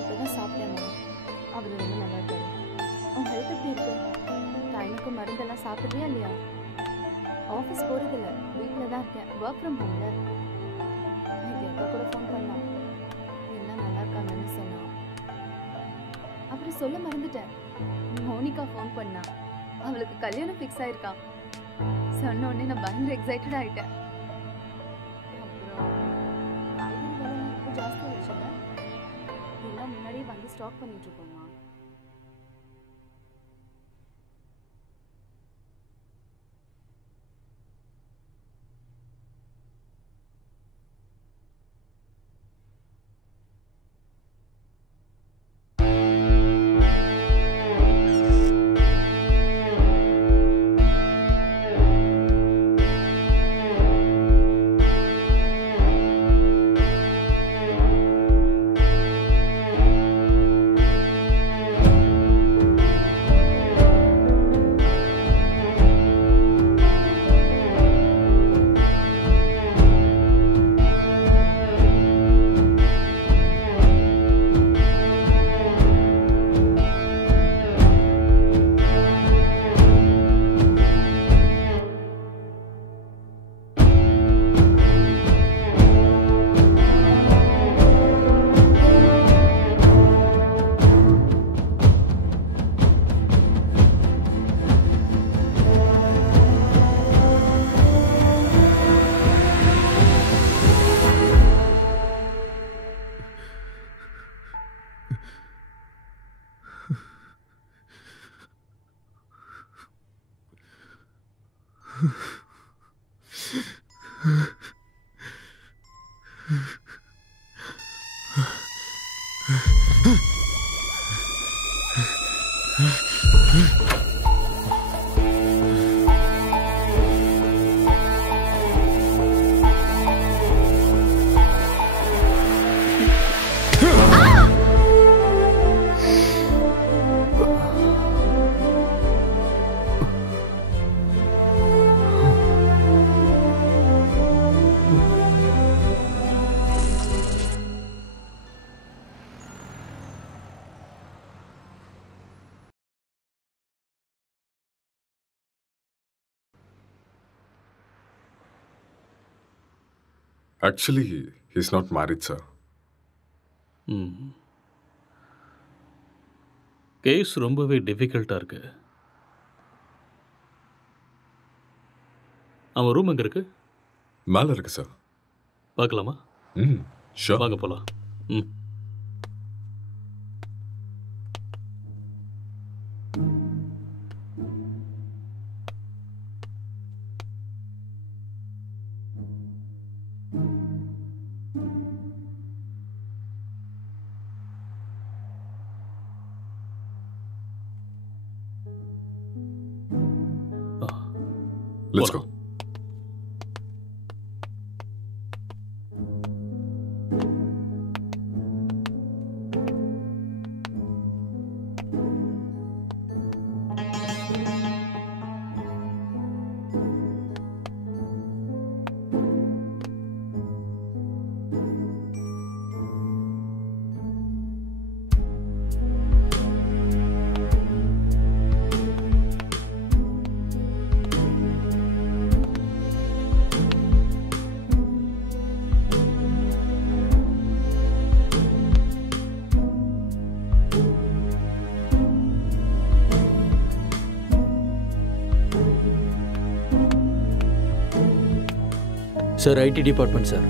இப்பதான் சாப்பிட்டேன். அவர் ரொம்ப நல்லா இருக்காரு. உன் ஹெல்த் எப்படி இருக்கு? டைமுக்கு மருந்தெல்லாம் சாப்பிட்றியா இல்லையா? ஆஃபீஸ் போகிறதில்ல, வீட்டில் தான் இருக்கேன். ஒர்க் ஃப்ரம் ஹோம்ல. இது எப்போ கூட ஃபோன் பண்ணலாம். எல்லாம் நல்லா இருக்காங்கன்னு சொன்னான். அப்புறம் சொல்ல மறந்துட்டேன். மோனிகா ஃபோன் பண்ணா. அவளுக்கு கல்யாணம் ஃபிக்ஸ் ஆயிருக்கான். சொன்ன உடனே நான் பயங்கர எக்ஸைட்டட் ஆகிட்டேன். அப்புறம் காய்கறி விலைலாம் இப்போ ஜாஸ்தி ஆயிடுச்சுல்ல, எல்லாம் முன்னாடியே வந்து ஸ்டாக் பண்ணிட்டு இருக்கோமா. Actually, he's not married, sir. Case ரொம்பவே டிஃபிகல்ட்டாக இருக்கு. அவன் ரூம் எங்கே இருக்கு? மேலே இருக்கு சார். பார்க்கலாமா? ஷூர். வாங்க போகலாம். Let's go. Sir IT department sir.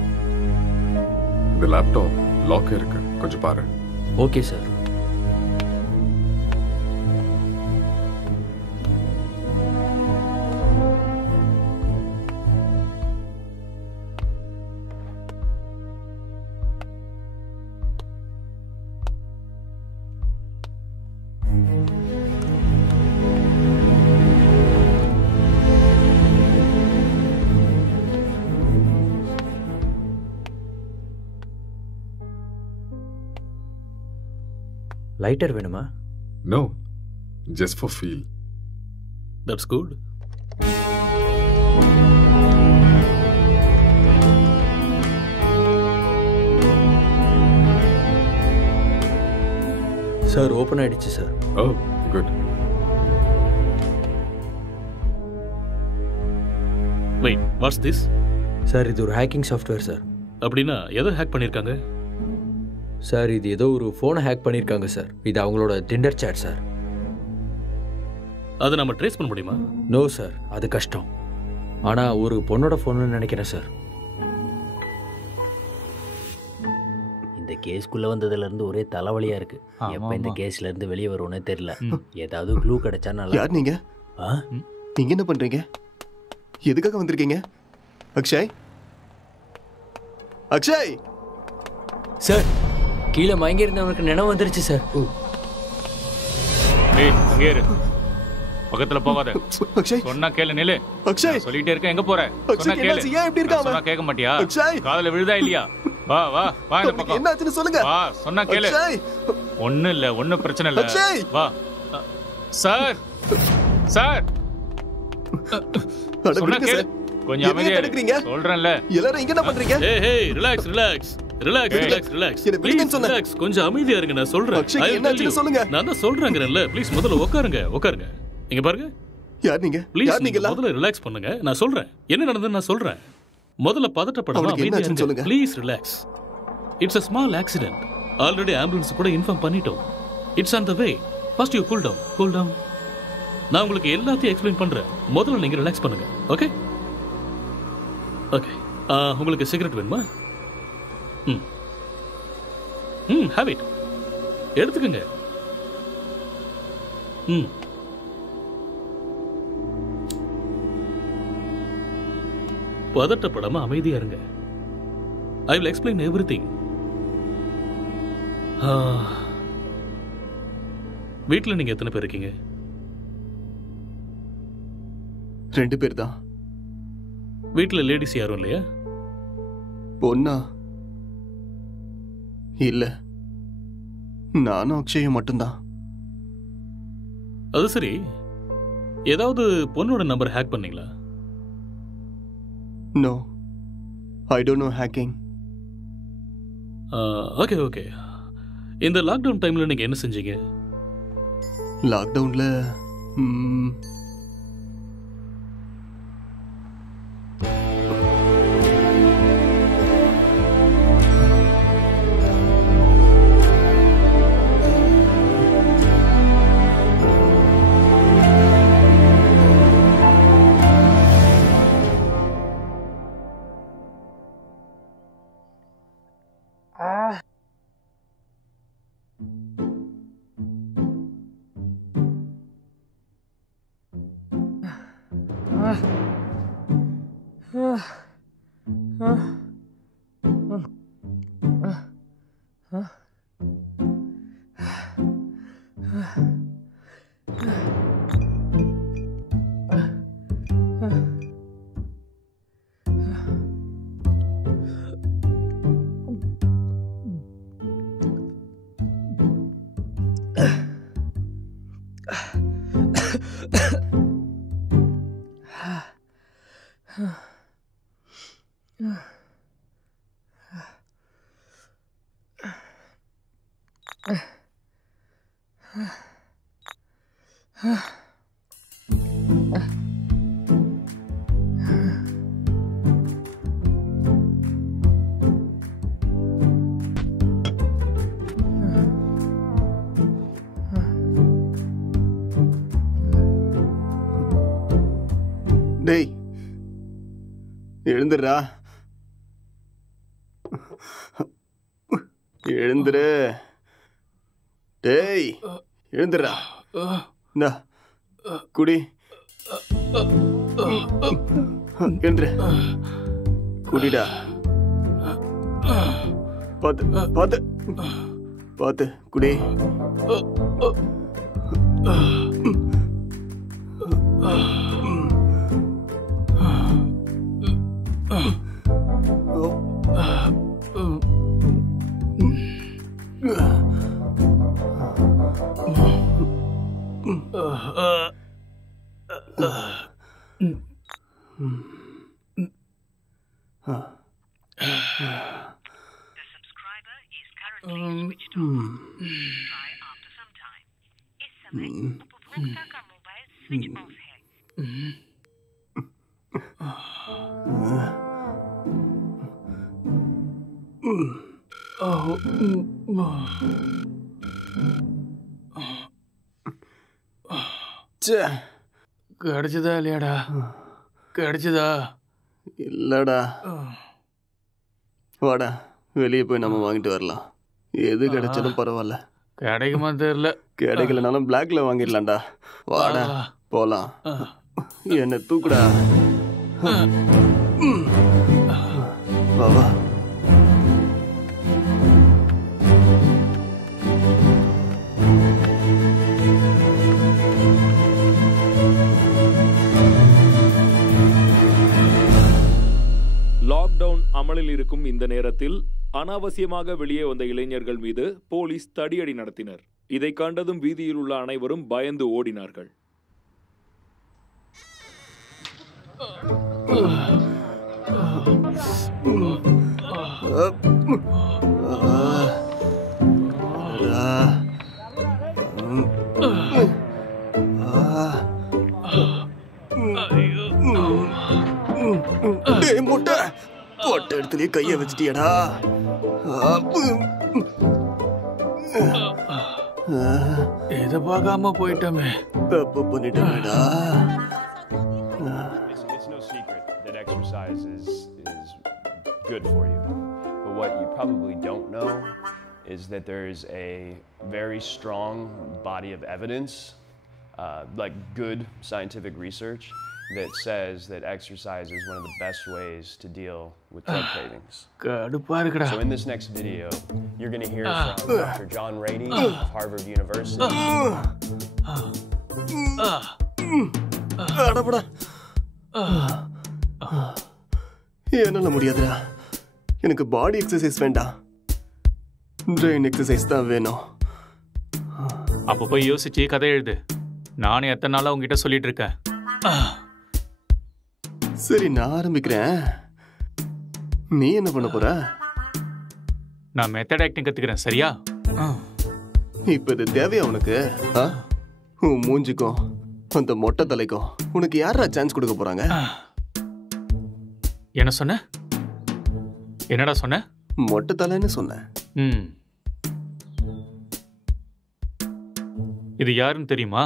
இந்த லேப்டாப் லாக் இருக்கு, கொஞ்சம் பாரு. Okay sir. லைட்டர் வேணுமா? No, just for feel. That's good. Sir open ஆயிடுச்சு sir. Oh, good. Wait, what's this? Sir இது ஒரு ஹேக்கிங் சாஃப்ட்வேர் சார். அப்படின்னா எதை ஹேக் பண்ணியிருக்காங்க? சார் இது ஏதோ ஒரு ஃபோனை ஹேக் பண்ணியிருக்காங்க சார். இது அவங்களோட டிண்டர் சேட் சார். அதை நம்ம ட்ரேஸ் பண்ண முடியுமா? நோ சார், அது கஷ்டம். ஆனால் ஒரு பொண்ணோட ஃபோன்னு நினைக்கிறேன் சார். இந்த கேஸ்க்குள்ளே வந்ததுலேருந்து ஒரே தலைவலியாக இருக்குது. எப்போ இந்த கேஸ்லேருந்து வெளியே வருவோன்னே தெரியல. ஏதாவது க்ளூ கிடைச்சா நல்லா. யார் நீங்க? நீங்க என்ன பண்றீங்க? எதுக்காக வந்திருக்கீங்க? அக்ஷய், அக்ஷய் சார், கீழே மயங்கி இருந்தவனுக்கு நினைவு வந்துருச்சு சார். ஏய் அங்கே இரு, பக்கத்துல போகாத. அக்ஷய் சொன்னா கேளு. நில்லு. அக்ஷய் சொல்லிட்டே இருக்க, எங்க போற? சொன்னா கேளு. ஏன் இப்படி இருக்காம? சொன்னா கேட்க மாட்டியா? அக்ஷய் காதுல விழுதா இல்லையா? வா வா வா இந்த பக்கம். என்னாச்சுன்னு சொல்லுங்க. வா, சொன்னா கேளு. அக்ஷய் ஒண்ணும் இல்ல, ஒண்ணும் பிரச்சனை இல்ல. அக்ஷய் வா. சார் சார் சொன்னா கேளு. கொஞ்சம் அமைதியா இரு. சொல்றேன்ல. எல்லாரும் இங்க என்ன பண்றீங்க? ஏய் hey, relax relax relax relax relax. Please relax, கொஞ்சம் அமைதியா இருங்க, நான் சொல்றேன். அக்ஷய் என்னாச்சுன்னு சொல்லுங்க. நான் தான் சொல்றேங்கறேன்ல, ப்ளீஸ் முதல்ல உட்காருங்க உட்காருங்க. இங்க பாருங்க. யார் நீங்க? ப்ளீஸ் யார் நீங்க? முதல்ல ரிலாக்ஸ் பண்ணுங்க, நான் சொல்றேன். என்ன நடந்ததுன்னு நான் சொல்றேன். முதல்ல பதட்டப்படாம அமைதியா இருங்க. Please relax. It's a small accident. Already ambulance கூட இன்ஃபார்ம் பண்ணிட்டோம். It's on the way. First you cool down. நான் உங்களுக்கு எல்லாத்தையும் எக்ஸ்பிளைன் பண்றேன். முதல்ல நீங்க ரிலாக்ஸ் பண்ணுங்க. Okay okay. உங்களுக்கு சிகரெட் வேணுமா? Have it. எடுத்துக்கங்க. பதட்டப்படாம அமைதியா இருங்க. I will explain everything. வீட்டில் நீங்க எத்தனை பேர் இருக்கீங்க? 2 பேர் தான். வீட்டில் லேடிஸ் யாரும் இல்லையா? பொண்ணா? இல்ல, நானும் அக்ஷயும் மட்டும்தான். அது சரி, ஏதாவது பொண்ணோட நம்பர் ஹேக் பண்ணீங்களா? No, I don't know hacking. Okay okay. இந்த லாக்டவுன் டைம்ல நீங்க என்ன செஞ்சீங்க? லாக்டவுன்ல டேய், எழுந்துடுறா, எழுந்துரு. டேய், எழுந்துடுறா. இந்தா குடி. எழுந்துரு, குடிடா. பாத்து பாத்து பாத்து குடி. கிடைச்சதா இல்லையாடா? கிடைச்சதா? இல்லடா. வாடா, வெளியே போய் நம்ம வாங்கிட்டு வரலாம். எது கிடைச்சாலும் பரவாயில்ல. கிடைக்குமா தெரியல. கிடைக்கலனாலும் பிளாக்ல வாங்கிடலாம்டா. வாடா போலாம். என்ன தூக்குடா. வா வா. லாக்டவுன் அமலில் இருக்கும் இந்த நேரத்தில் அனாவசியமாக வெளியே வந்த இளைஞர்கள் மீது போலீஸ் தடியடி நடத்தினர். இதை கண்டதும் வீதியில் உள்ள அனைவரும் பயந்து ஓடினார்கள். முட்டை போட்ட இடத்துலயே கைய வச்சிட்டியடா. இத பார்க்காம போயிட்டோமே. தப்பு பண்ணிட்டேடா. It's no secret that exercise is good for you. But what you probably don't know is that there's a very strong body of evidence, like good scientific research, that says that exercise is one of the best ways to deal with drug cravings. So in this next video, you're going to hear from Dr. John Rady of Harvard University. என்னால முடியாதுடா. எனக்கு பாடி exercise வேண்டாம், brain exercise தான் வேணும். அப்ப போய் யோசிச்சு கதை எழுது. நானே எத்தனை நாளா உங்ககிட்ட சொல்லிட்டு இருக்கேன். சரி, நான் ஆரம்பிக்கிறேன். நீ என்ன பண்ண போற? நான் மெத்தட் ஆக்டிங் கத்துக்கிறேன். சரியா? இப்ப இது தேவையா உனக்கு? உன் மூஞ்சிக்கும் அந்த மொட்டை தலைக்கும் உனக்கு யாரா சான்ஸ் கொடுக்க போறாங்க? என்ன சொன்ன? என்னடா சொன்ன? மொட்டை தலைன்னு சொன்னேன். இது யாருன்னு தெரியுமா?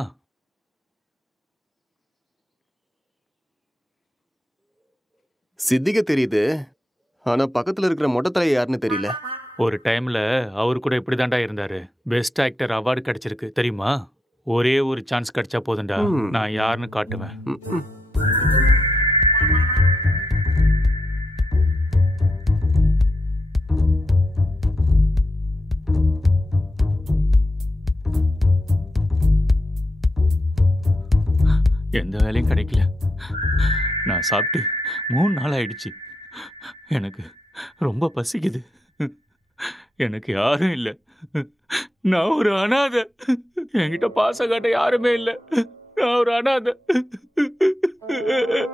சித்திக தெரியுது, ஆனா பக்கத்துல இருக்கிற மொட்டை தலை யாருன்னு தெரியல. ஒரு டைம்ல அவரு கூட இப்படிதான்டா இருந்தாரு. பெஸ்ட் ஆக்டர் அவார்டு கிடைச்சிருக்கு தெரியுமா? ஒரே ஒரு சான்ஸ் கிடைச்சா போதும்டா, நான் யாருன்னு காட்டுவேன். எந்த வேலையும் கிடைக்கல. நான் சாப்பிட்டு 3 நாள் ஆயிடுச்சு. எனக்கு ரொம்ப பசிக்குது. எனக்கு யாரும் இல்லை. நான் ஒரு அனாதை. என்கிட்ட பாசம் காட்ட யாருமே இல்லை. நான் ஒரு அனாதை.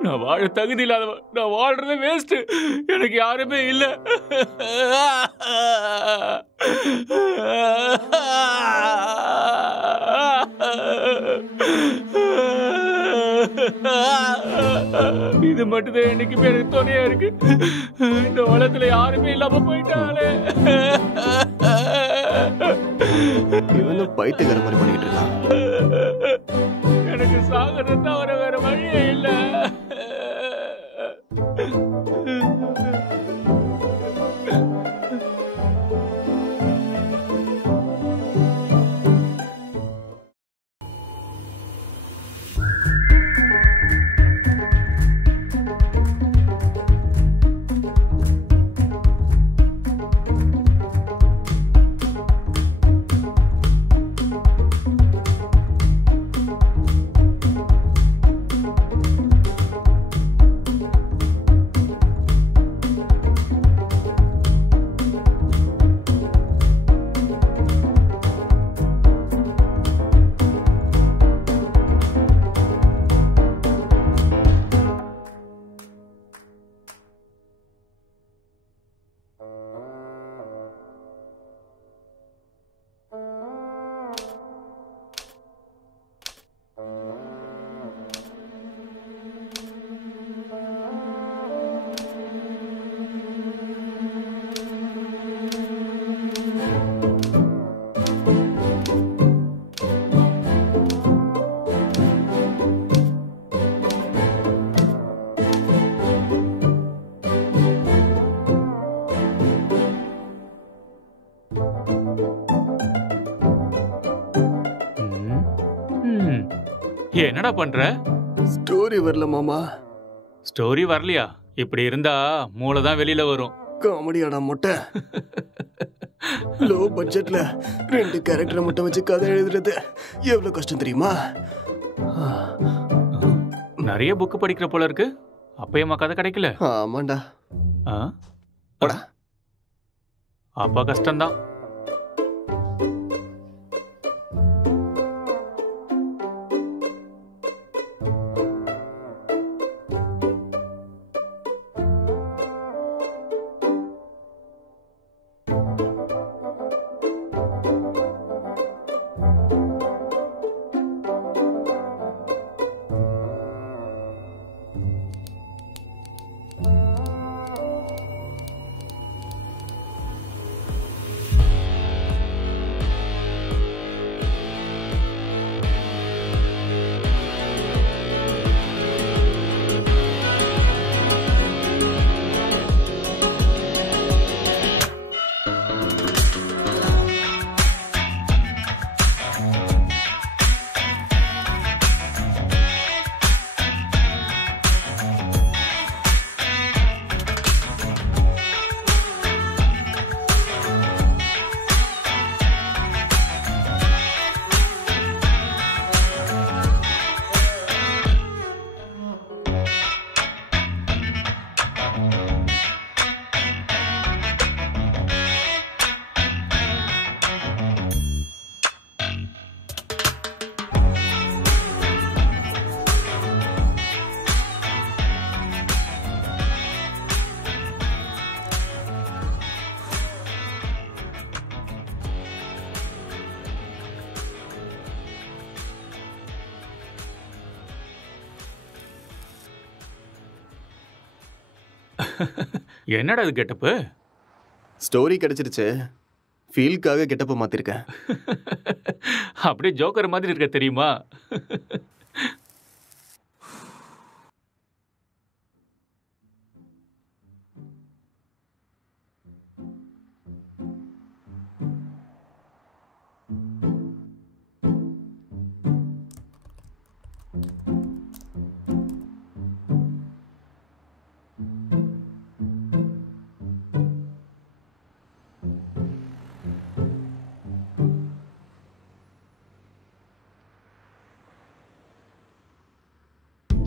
நான் வாழ தகுதி இல்லாதவன். நான் வாழ்றது வேஸ்ட். எனக்கு யாருமே இல்லை. இது மட்டும்தான் என்னைக்குமே எனக்கு துணையா இருக்கு. இந்த உலகத்துல யாருமே இல்லாம போயிட்டாலே. இவனும் பைத்தியக்கார மாதிரி பண்ணிட்டு இருக்கான். எனக்கு சாகிறது தவிர வேற வழியே இல்லை. என்னடா பண்ற? ஸ்டோரி வரல மாமா. ஸ்டோரி வரலையா? இப்படி இருந்தா மூளை தான் வெளியில வரும். காமெடியாடா மொட்டை. லோ பட்ஜெட்ல 2 கேரக்டரை மட்டும் வச்சு கதை எழுதுறது எவ்வளவு கஷ்டம் தெரியுமா? நிறைய புக்கு படிக்கிற போல இருக்கு. அப்பயமா கதை கிடைக்கல? ஆமாண்டா. அப்பா கஷ்டம்தான். என்னடா இது கெட்டப்பு? ஸ்டோரி கிடைச்சிருச்சு, ஃபீல்க்காக கெட்டப்ப மாத்திருக்கேன். அப்படியே ஜோக்கர் மாதிரி இருக்க தெரியுமா?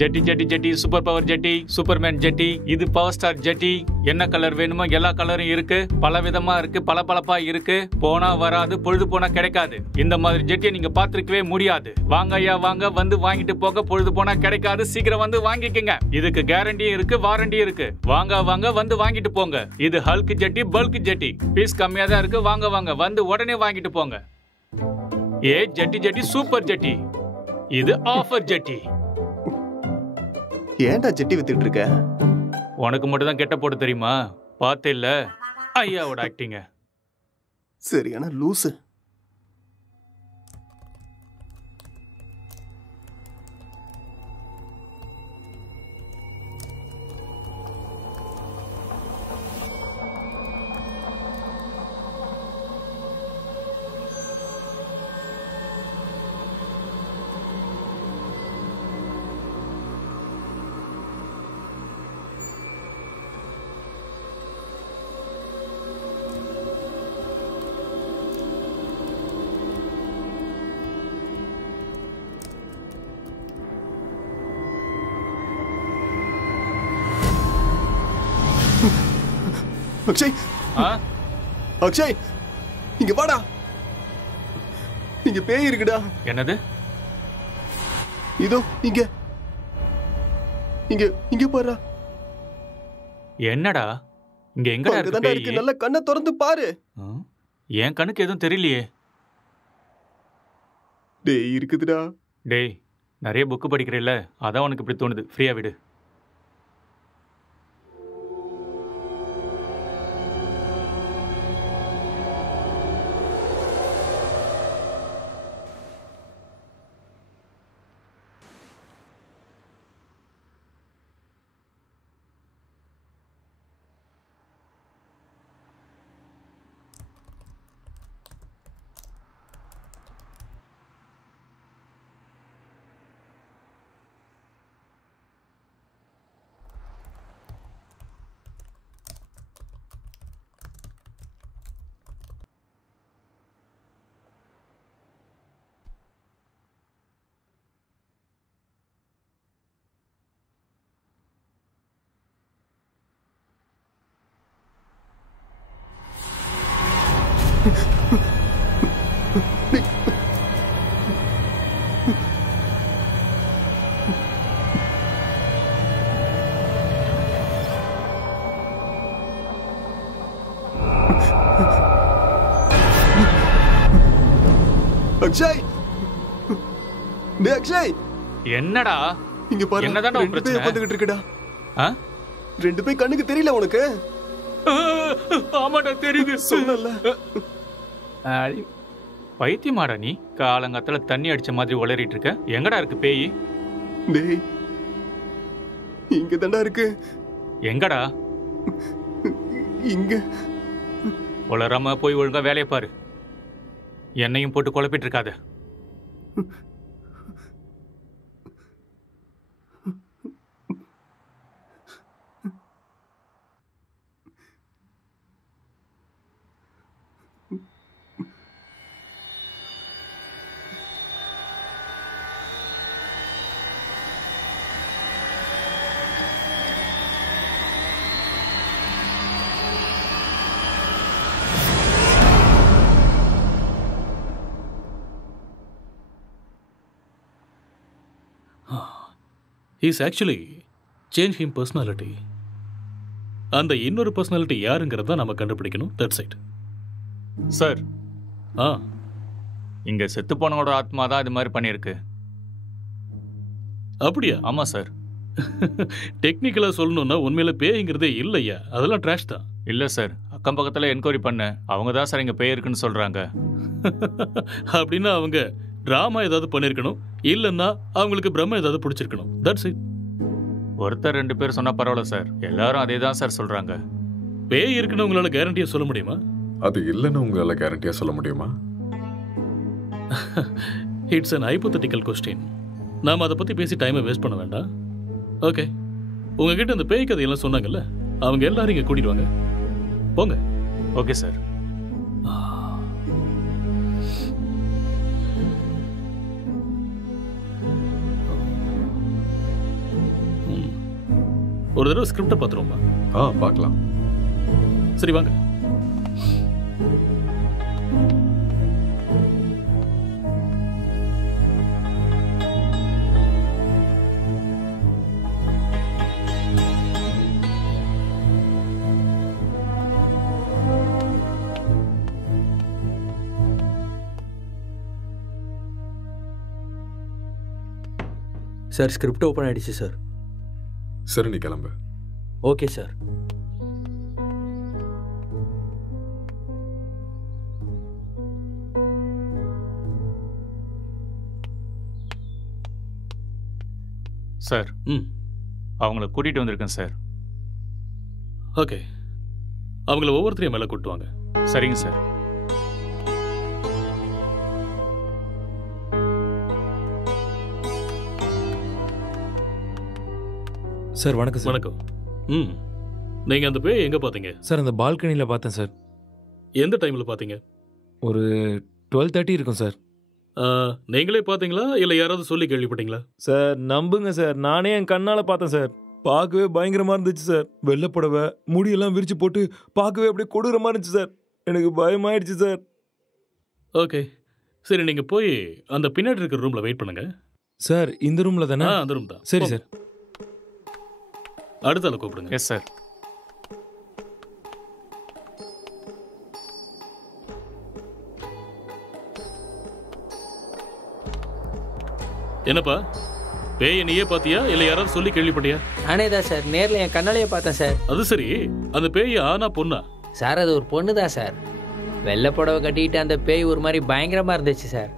ஜெட்டி ஜெட்டி ஜெட்டி, சூப்பர் பவர் ஜெட்டி, சூப்பர்மேன் ஜெட்டி, இது பவர் ஸ்டார் ஜெட்டி. என்ன கலர் வேணுமோ எல்லா கலரும் இருக்கு, பல விதமா இருக்கு, பளபளப்பா இருக்கு. போனா வராது, பொழுது போனா கிடைக்காது. இந்த மாதிரி ஜெட்டியை நீங்க பார்த்திருக்கவே முடியாது. வாங்க ஐயா வாங்க, வந்து வாங்கிட்டு போக. பொழுது போனா கிடைக்காது, சீக்கிரம் வந்து வாங்கிக்கங்க. இதுக்கு கேரண்டியும் இருக்கு, வாரண்டியும் இருக்கு. வாங்க வாங்க, வந்து வாங்கிட்டு போங்க. இது ஹல்க் ஜெட்டி, பல்க் ஜெட்டி. பீஸ் கம்மியா தான் இருக்கு. வாங்க வாங்க, வந்து உடனே வாங்கிட்டு போங்க. ஏ ஜெட்டி ஜெட்டி, சூப்பர் ஜெட்டி. இது ஆஃபர் ஜெட்டி. ஏன்டா ஜெட்டி வித்துட்டு இருக்க? உனக்கு மட்டும் தான் கெட்ட போட தெரியுமா? பார்த்தே இல்ல ஐயாவோட ஆக்டிங்க. சரியான லூசு. அக்ஷய், அக்ஷய், இங்க வாடா. இங்க பேய் இருக்குடா. என்னது? இதோ இங்க இங்க இங்க பாரு. என்னடா இங்க எங்கடா இருக்கு பேய்? நல்ல கண்ணை திறந்து பாரு. என் கண்ணுக்கு எதுவும் தெரியலையே. டேய் இருக்குதுடா. டேய் நிறைய புக்கு படிக்கிறேல்ல, அதான் உனக்கு இப்படி தோணுது. ஃப்ரீயா விடு. அக்ஷய், டேய் அக்ஷய், என்னடா இங்க பாரு. என்னடா ரெண்டு பேய் வந்துகிட்டு இருக்குடா. ரெண்டு பேய் கண்ணுக்கு தெரியல உனக்கு? ஆமாடா தெரியுது. சொல்லல. பைத்தியமாடா நீ? காலங்காத்துல தண்ணி அடிச்ச மாதிரி உளறிட்டு இருக்க. எங்கடா இருக்கு பேய்? டேய் இங்க தான்டா இருக்கு. எங்கடா? இங்க. உளறாம போய் ஒழுங்கா வேலையை பாரு. என்னையும் போட்டு குழப்பிட்டு இருக்காத. He's actually changed his personality. அந்த இன்னொரு பர்சனாலிட்டி யாருங்கிறத நம்ம கண்டுபிடிக்கணும். That's it sir. இங்க செத்து போனவோட ஆத்மா தான் இது மாதிரி பண்ணியிருக்கு. அப்படியா? ஆமா சார். டெக்னிக்கலா சொல்லணும்னா உண்மையில பேய்ங்கிறதே இல்லையா, அதெல்லாம் ட்ராஷ் தான். இல்லை சார், அக்கம் பக்கத்தில் என்கொயரி பண்ணேன். அவங்க தான் சார் இங்கே பேய் இருக்குன்னு சொல்கிறாங்க. அப்படின்னா அவங்க ட்ராமா ஏதாவது பண்ணியிருக்கணும், இல்லைன்னா அவங்களுக்கு பிரம்ம ஏதாவது பிடிச்சிருக்கணும். That's it. ஒருத்தர் 2 பேர் சொன்னால் பரவாயில்ல சார், எல்லாரும் அதே தான் சார் சொல்கிறாங்க. பேய் இருக்குன்னு உங்களால கேரண்டியா சொல்ல முடியுமா? அது இல்லைன்னு உங்களால கேரண்டியா சொல்ல முடியுமா? It's an hypothetical question. நாம அதை பற்றி பேசி டைமை வேஸ்ட் பண்ண வேண்டாம். ஓகே, உங்ககிட்ட இந்த பேய் கதையெல்லாம் சொன்னாங்கல்ல, அவங்க எல்லாரும் இங்கே கூட்டிட்டு வாங்க. போங்க. Okay sir. ஒரு தடவை ஸ்கிரிப்டை பார்த்துருவோமா? பார்க்கலாம். சரி வாங்க. சார் ஸ்கிரிப்ட் ஓப்பன் ஆயிடுச்சு சார். சரி, நீ கிளம்பு. Okay sir. சார், அவங்கள கூட்டிகிட்டு வந்திருக்கேன் சார். ஓகே, அவங்கள ஒவ்வொருத்தரையும் மேலே கூட்டுவாங்க. சரிங்க சார். சார் வணக்கம் சார். வணக்கம். நீங்கள் அந்த பேய் எங்கே பார்த்தீங்க? சார் அந்த பால்கனியில் பார்த்தேன் சார். எந்த டைமில் பார்த்தீங்க? ஒரு 12:30 இருக்கும் சார். நீங்களே பார்த்தீங்களா இல்லை யாராவது சொல்லி கேள்விப்பட்டீங்களா? சார் நம்புங்க சார், நானே என் கண்ணால் பார்த்தேன் சார். பார்க்கவே பயங்கரமாக இருந்துச்சு சார். வெள்ளைப்படவை முடியெல்லாம் விரிச்சு போட்டு பார்க்கவே அப்படியே கொடூரமாக இருந்துச்சு சார். எனக்கு பயமாயிடுச்சு சார். ஓகே சரி, நீங்கள் போய் அந்த பின்னாடி இருக்கிற ரூமில் வெயிட் பண்ணுங்க. சார் இந்த ரூமில் தானே? அந்த ரூம் தான். சரி சார். அடுத்த ஆளை கூப்பிடுங்க. Yes sir. என்னப்பா, பேயை நீயே பாத்தியா இல்லை யாராவது சொல்லி கேள்விப்பட்டியா? நானே தான் சார், நேரில் என் கண்ணாலேயே பார்த்தேன் சார். அது சரி, அந்த பேய் ஆனா பொண்ணா? சார் அது ஒரு பொண்ணு தான் சார். வெள்ளை புடவை கட்டிக்கிட்டு அந்த பேய் ஒரு மாதிரி பயங்கரமாக இருந்துச்சு சார்.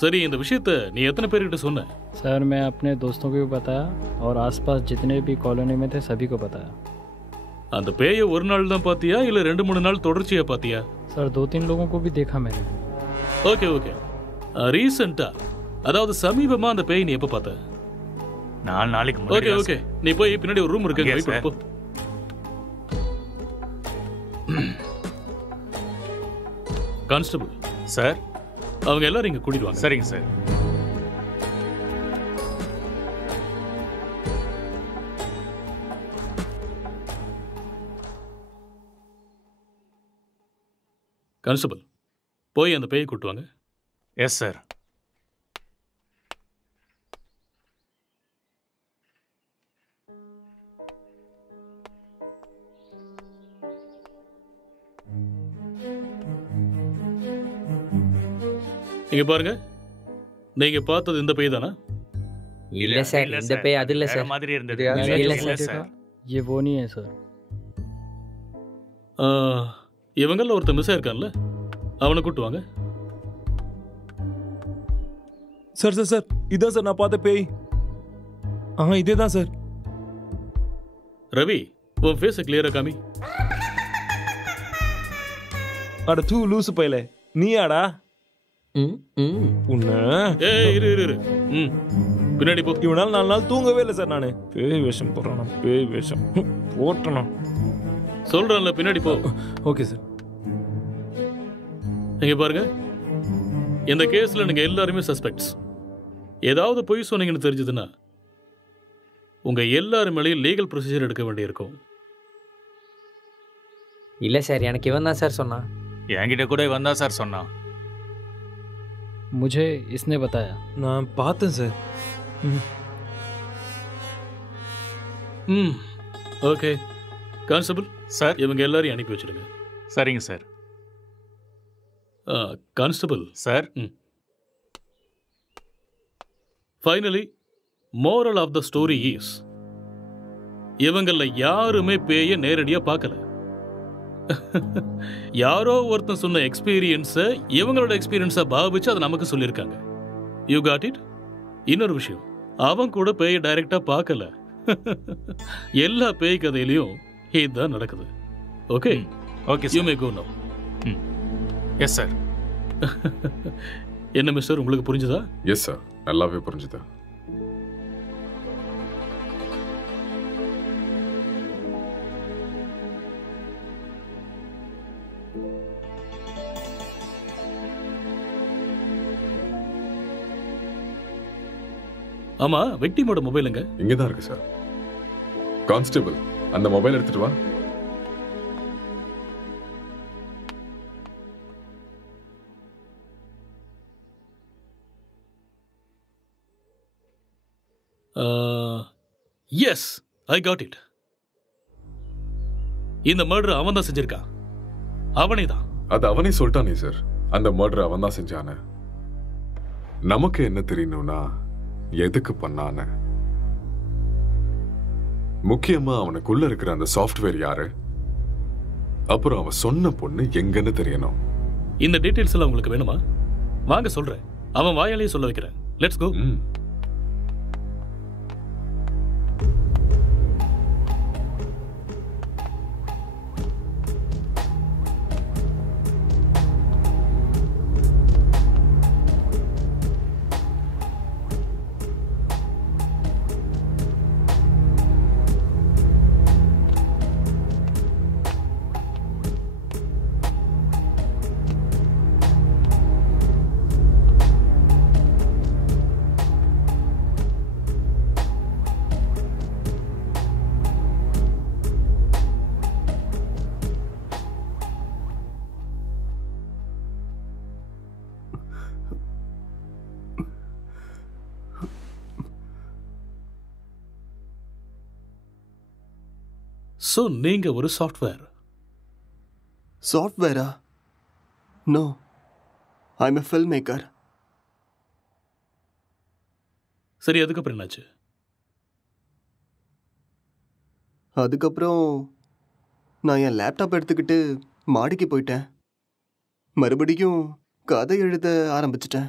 சரி, இந்த விஷயத்த நீ எத்தனை பேர்கிட்ட சொன்ன? सर मैं अपने दोस्तों को भी बताया और आसपास जितने भी कॉलोनी में थे सभी को बताया. அந்த பேயை ஒரு நாள் தான் பாத்தியா இல்ல 2-3 நாள் தொடர்ச்சியா பாத்தியா? सर 2-3 लोगों को भी देखा मैंने. Okay okay. ரீசெண்டா, அதாவது சமீபமா அந்த பேய் நீ எப்ப பார்த்த? 4 நாளைக்கு முன்னாடி. ஓகே ஓகே, நீ போய் பின்னாடி ஒரு ரூம் இருக்கு, வெயிட் பண்ணு போ. கான்ஸ்டபிள் சார், அவங்க எல்லாரும் இங்க கூட்டிட்டு வாங்க. சரிங்க சார். கான்ஸ்டபிள் போய் அந்த பேயை கூட்டு வாங்க. Yes sir. இங்க பாருங்க, நீங்க பார்த்தது இந்த பேய் தானா? இல்ல சார், இந்த பேய் அது இல்ல சார். மாதிரி இருந்தது. இல்ல சார், ये वो नहीं है सर. இவங்கள ஒருத்தர் மிஸ் ஆயிருக்கான்ல, அவனை கூட்டு வாங்க. சார் சார் சார், இதான் சார் நான் பார்த்த பேய். இதே தான் சார். ரவி, உன் ஃபேஸை கிளியரா காமி. அட தூ லூசு பையல, நீயாடா? உன்ன இரு இரு இரு. பின்னாடி போ. இவனால 4 நாள் தூங்கவே இல்லை சார். நானு பேய் வேஷம் போடுறானா? பேய் வேஷம் போட்டனா? சொல்றேன்ல, பின்னாடி போ. Okay sir. இங்க பாருங்க, இந்த கேஸ்ல நீங்க எல்லாருமே சஸ்பெக்ட்ஸ். ஏதாவது பொய் சொன்னீங்கன்னு தெரிஞ்சதுன்னா உங்க எல்லாரும் மேலேயும் லீகல் ப்ரொசீஜர் எடுக்க வேண்டியிருக்கும். இல்ல சார், எனக்கு இவன் தான் சார் சொன்னான். என்கிட்ட கூட இவன் தான் சார் சொன்னான். मुझे इसने बताया. நான் பார்த்தேன் சார். ஓகே கான்ஸ்டபிள் சார், இவங்க எல்லாரையும் அனுப்பி வச்சிடுங்க. சரிங்க sir. Constable sir, finally moral of the story is இவங்கள யாருமே பேய நேரடியா பார்க்கல. யாரோ ஒருத்தன் சொன்ன எக்ஸ்பீரியன்ஸை இவங்களோட எக்ஸ்பீரியன்ஸை பாவிச்சு அதை நமக்கு சொல்லியிருக்காங்க. You got it? இன்னொரு விஷயம், அவன் கூட பேய டைரக்டா பார்க்கல. எல்லா பேய் கதையிலையும் இதுதான் நடக்குது. Okay okay, you may go now. Yes sir. என்ன மிஸ்டர், உங்களுக்கு புரிஞ்சுதா? எஸ் சார், நல்லாவே புரிஞ்சுதா. ஆமா, விக்டிமோட மொபைலுங்க? இங்கதான் இருக்கு சார். கான்ஸ்டபிள், அந்த மொபைல் எடுத்துட்டு வா. Yes, I got it. இந்த மர்டர் அவன் தான் செஞ்சிருக்கான். அவனே தான். அது அவனே சொல்லிட்டானே சார், அந்த மர்டர் அவன் தான் செஞ்சான. நமக்கு என்ன தெரியணும்னா எதுக்கு பண்ணான, முக்கியமா அவனுக்குள்ள இருக்கிற அந்த சாஃப்ட்வேர் யாரு, அப்புறம் அவன் சொன்ன பொண்ணு எங்கன்னு தெரியணும். இந்த டீடைல்ஸ் எல்லாம் உங்களுக்கு வேணுமா? வாங்க சொல்றேன். அவன் வாயாலேயே சொல்ல வைக்கிறேன். Let's go. சோ நீங்க ஒரு சாஃப்ட்வேர்? சாஃப்ட்வேரா? No, I am a film maker. சரி, அதுக்கப்புறம் என்னாச்சு? அதுக்கப்புறம் நான் என் லேப்டாப் எடுத்துக்கிட்டு மாடிக்கு போயிட்டேன். மறுபடியும் கதை எழுத ஆரம்பிச்சிட்டேன்.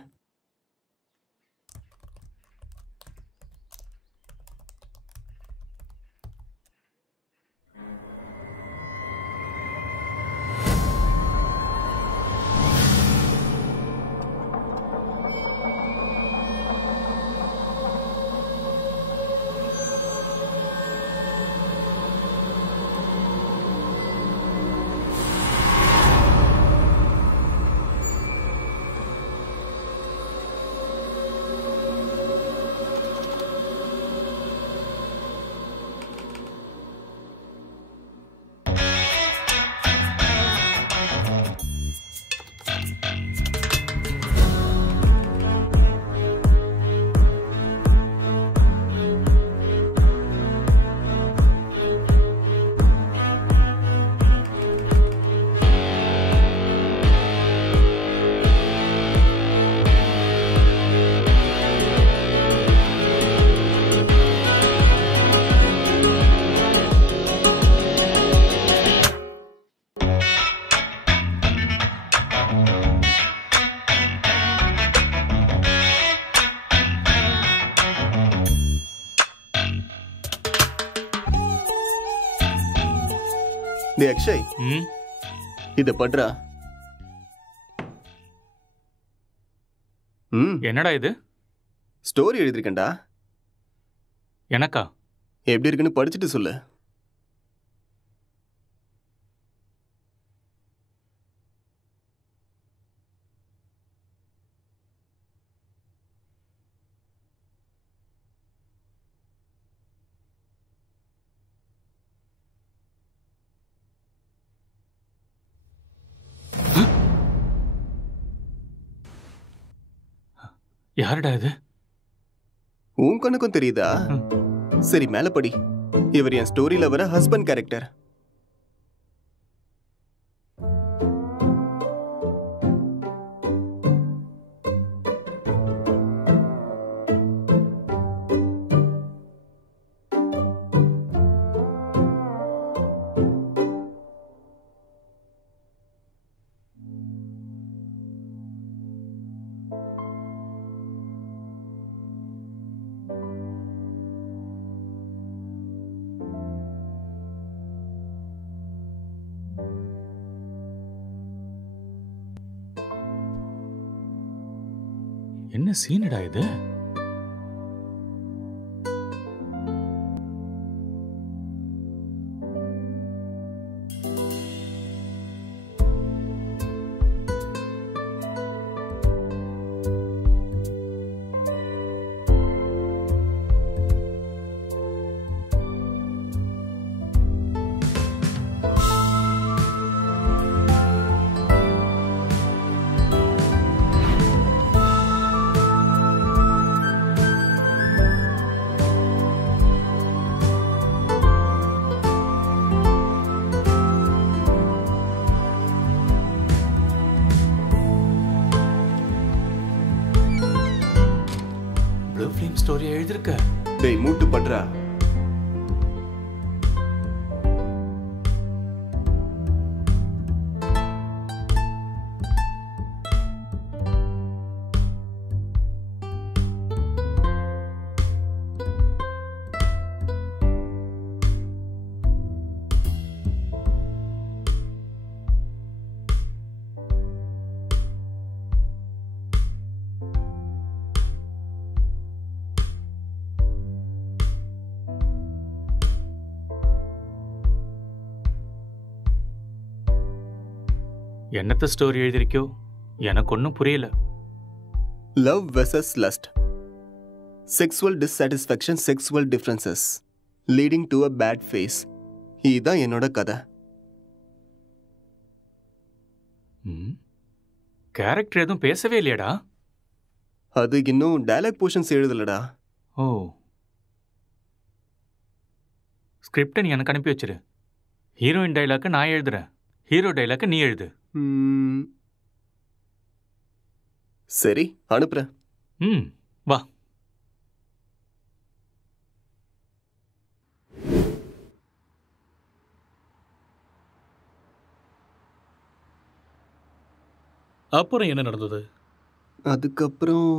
அக்ஷய், இத பண்றா. என்னடா இது? ஸ்டோரி எழுதிருக்கேன்டா. எனக்கா? எப்படி இருக்குன்னு படிச்சுட்டு சொல்லு. யாருடா இது? உன் கண்ணுக்கும் தெரியுதா? சரி, மேல படி. இவர் என் ஸ்டோரியில வர ஹஸ்பண்ட் கேரக்டர். என்ன சீனடா இது? ஃபிலிம் ஸ்டோரி எழுதிருக்க. டேய் மூட்டு பட்றா. என்னத்த ஸ்டோரி எழுதிருக்கோ எனக்கு ஒன்றும் புரியல. Love versus lust, sexual dissatisfaction, sexual differences leading to a bad phase. இதுதான் என்னோட கதை. கேரக்டர் எதுவும் பேசவே இல்லையடா. அது இன்னும் டயலாக் போர்ஷன்ஸ் எழுதலடா. ஓ, ஸ்கிரிப்டை நீ எனக்கு அனுப்பி வச்சிரு. ஹீரோயின் டைலாக்கு நான் எழுதுறேன், ஹீரோ டைலாக்கு நீ எழுது. சரி, அனுப்புறேன். வா. அப்புறம் என்ன நடந்தது? அதுக்கப்புறம்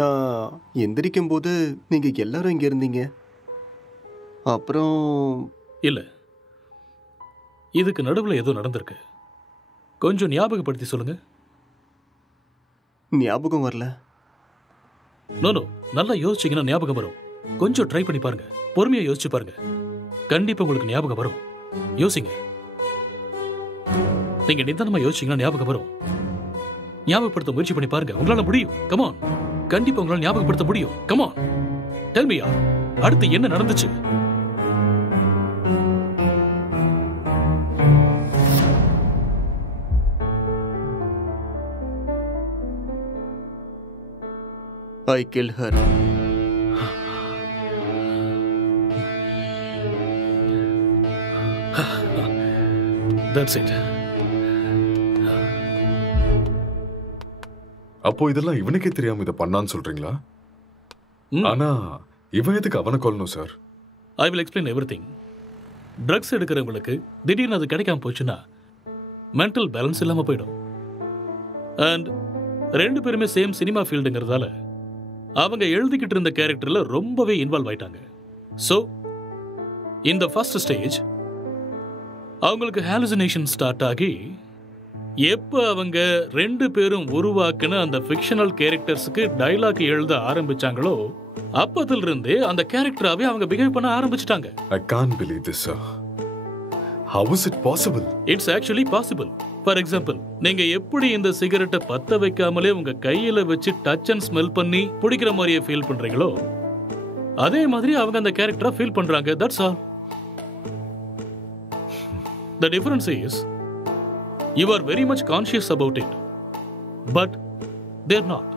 நான் எந்திரிக்கும் போது நீங்க எல்லாரும் இங்க இருந்தீங்க. அப்புறம் இல்ல, இதுக்கு நடுவில் ஏதோ நடந்திருக்கு. கொஞ்சம் ஞாபகப்படுத்தி சொல்லுங்க. ஞாபகம் வரல. நோ, நல்லா யோசிச்சீங்கன்னா ஞாபகம் வரும். கொஞ்சம் ட்ரை பண்ணி பாருங்க, பொறுமையா யோசிச்சு பாருங்க, கண்டிப்பா உங்களுக்கு ஞாபகம் வரும். யோசிங்க, நீங்க நிதானமா யோசிச்சீங்கன்னா ஞாபகம் வரும். ஞாபகப்படுத்த முயற்சி பண்ணி பாருங்க, உங்களால முடியும். கமான், கண்டிப்பா உங்களால ஞாபகப்படுத்த முடியும். கமான், டெல் மீ, அடுத்து என்ன நடந்துச்சு? I killed her. That's it. அப்போ இதெல்லாம் இவனுக்கே தெரியாம இதை பண்ணான்னு சொல்றீங்களா? ஆனா இவன் எதுக்கு அவனை கொல்லணும் சார்? I will explain everything. Drugs எடுக்கிறவங்களுக்கு திடீர்னு அது கிடைக்காம போச்சுன்னா மென்டல் பேலன்ஸ் இல்லாம போயிடும். அண்ட் ரெண்டு பேருமே சேம் சினிமா ஃபீல்டுங்கிறதால அவங்க எழுதிக்கிட்டு இருந்த கேரக்டர்ல ரொம்பவே இன்வால்வ் ஆயிட்டாங்க. ஸோ இந்த ஃபர்ஸ்ட் ஸ்டேஜ் அவங்களுக்கு ஹாலுசினேஷன் ஸ்டார்ட் ஆகி எப்போ அவங்க ரெண்டு பேரும் உருவாக்குன அந்த ஃபிக்ஷனல் கேரக்டர்ஸுக்கு டைலாக் எழுத ஆரம்பிச்சாங்களோ அப்பதில் இருந்தே அந்த கேரக்டராவே அவங்க பிஹேவ் பண்ண ஆரம்பிச்சிட்டாங்க. I can't believe this, sir. How is it possible? It's actually possible. For example, நீங்க எப்படி இந்த சிகரெட்டை பத்த வைக்காமலே உங்க கையில வச்சு டச் அண்ட் ஸ்மெல் பண்ணி பிடிக்கிற மாதிரியே ஃபீல் பண்றீங்களோ அதே மாதிரி அவங்க அந்த கேரக்டரா ஃபீல் பண்றாங்க. That's all. The difference is you are very much conscious about it, but they're not.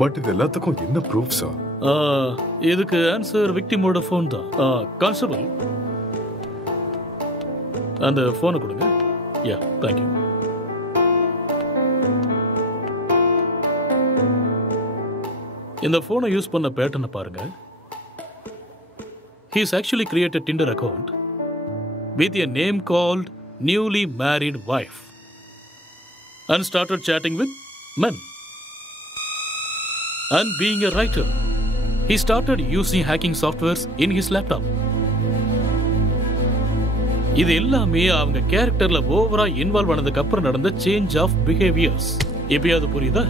But இது எல்லாத்துக்கும் என்ன ப்ரூஃப் சார்? இதுக்கு ஆன்சர் விக்டிமோட ஃபோன் தான். கான்ஸ்டபிள், அந்த ஃபோனை கொடுங்க. யா, தேங்க்யூ. இந்த ஃபோனை யூஸ் பண்ண பேட்டர்னை பாருங்க. He's actually created a Tinder account with a name called Newly Married Wife and started chatting with men. And being a writer, he started using hacking softwares in his laptop. இது எல்லாமே அவங்க கேரக்டர்ல ஓவரா involve ஆனதுக்கு அப்புறம் நடந்த change of behaviours. எப்பயாவது புரியுதா?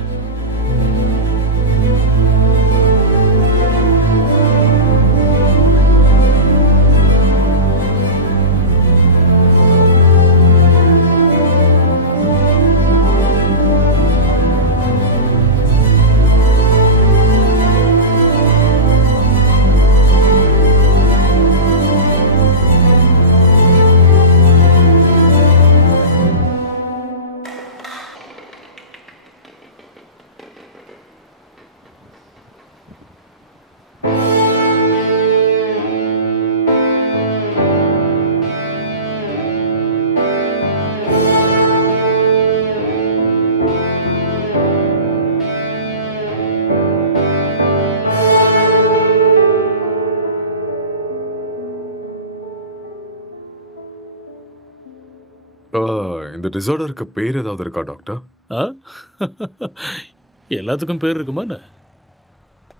இந்த டிசார்டருக்கு பேர் ஏதாவது இருக்கா டாக்டர்? எல்லாத்துக்கும் பேர் இருக்குமா?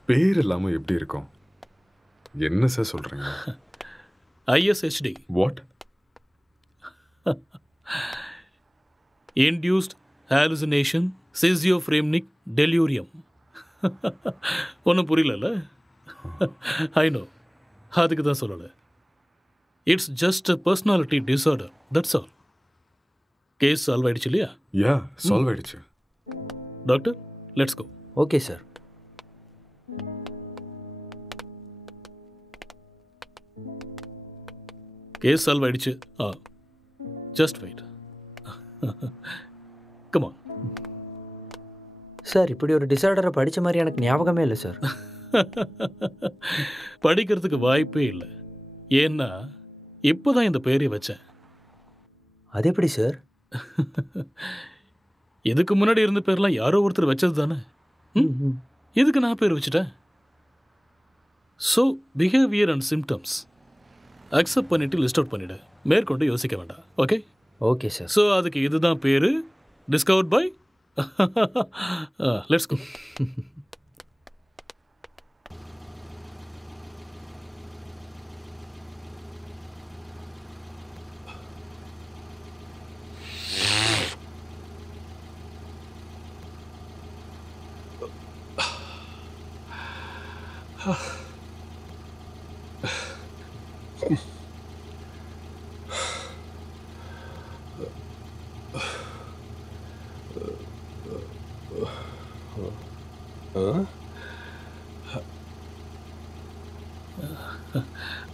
பேர் இல்லாம எப்படி இருக்கும்? என்ன சார் சொல்றீங்க? ISHD. What? Induced hallucination schizophrenic delirium. ஒன்றும் புரியல. ஐ நோ, அதுக்கு தான் சொல்லலை. It's just a personality disorder, that's all. Case solve ஆயிடுச்சு இல்லையா? யா, சால்வ் ஆயிடுச்சு. Doctor, let's go. Okay sir. Case solve ஆயிடுச்சு. Just wait. Come on. Sir, இப்படி ஒரு டிசார்டரை படித்த மாதிரி எனக்கு ஞாபகமே இல்லை சார். படிக்கிறதுக்கு வாய்ப்பே இல்லை. ஏன்னா இப்போதான் இந்த பேரை வச்சேன். அது எப்படி சார்? இதுக்கு முன்னாடி இருந்த பேர்லாம் யாரோ ஒருத்தர் வச்சது தானே. இதுக்கு நான் பேர் வச்சுட்டேன். So behaviour and symptoms accept பண்ணிட்டு லிஸ்ட் அவுட் பண்ணிடு. மேற்கொண்டு யோசிக்க வேண்டாம். ஓகே? Okay sir. ஸோ அதுக்கு இதுதான் பேரு. Discovered by. Let's go.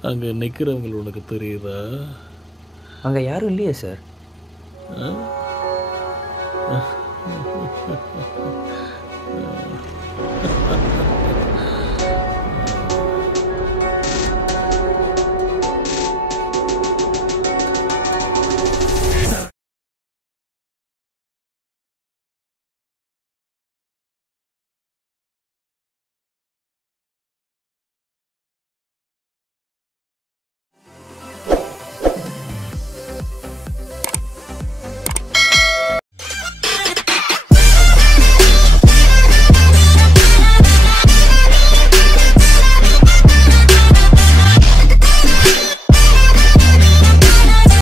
அங்க நிக்கிறவங்க உனக்கு தெரியுதா? அங்க யாரும் இல்லையே சார்.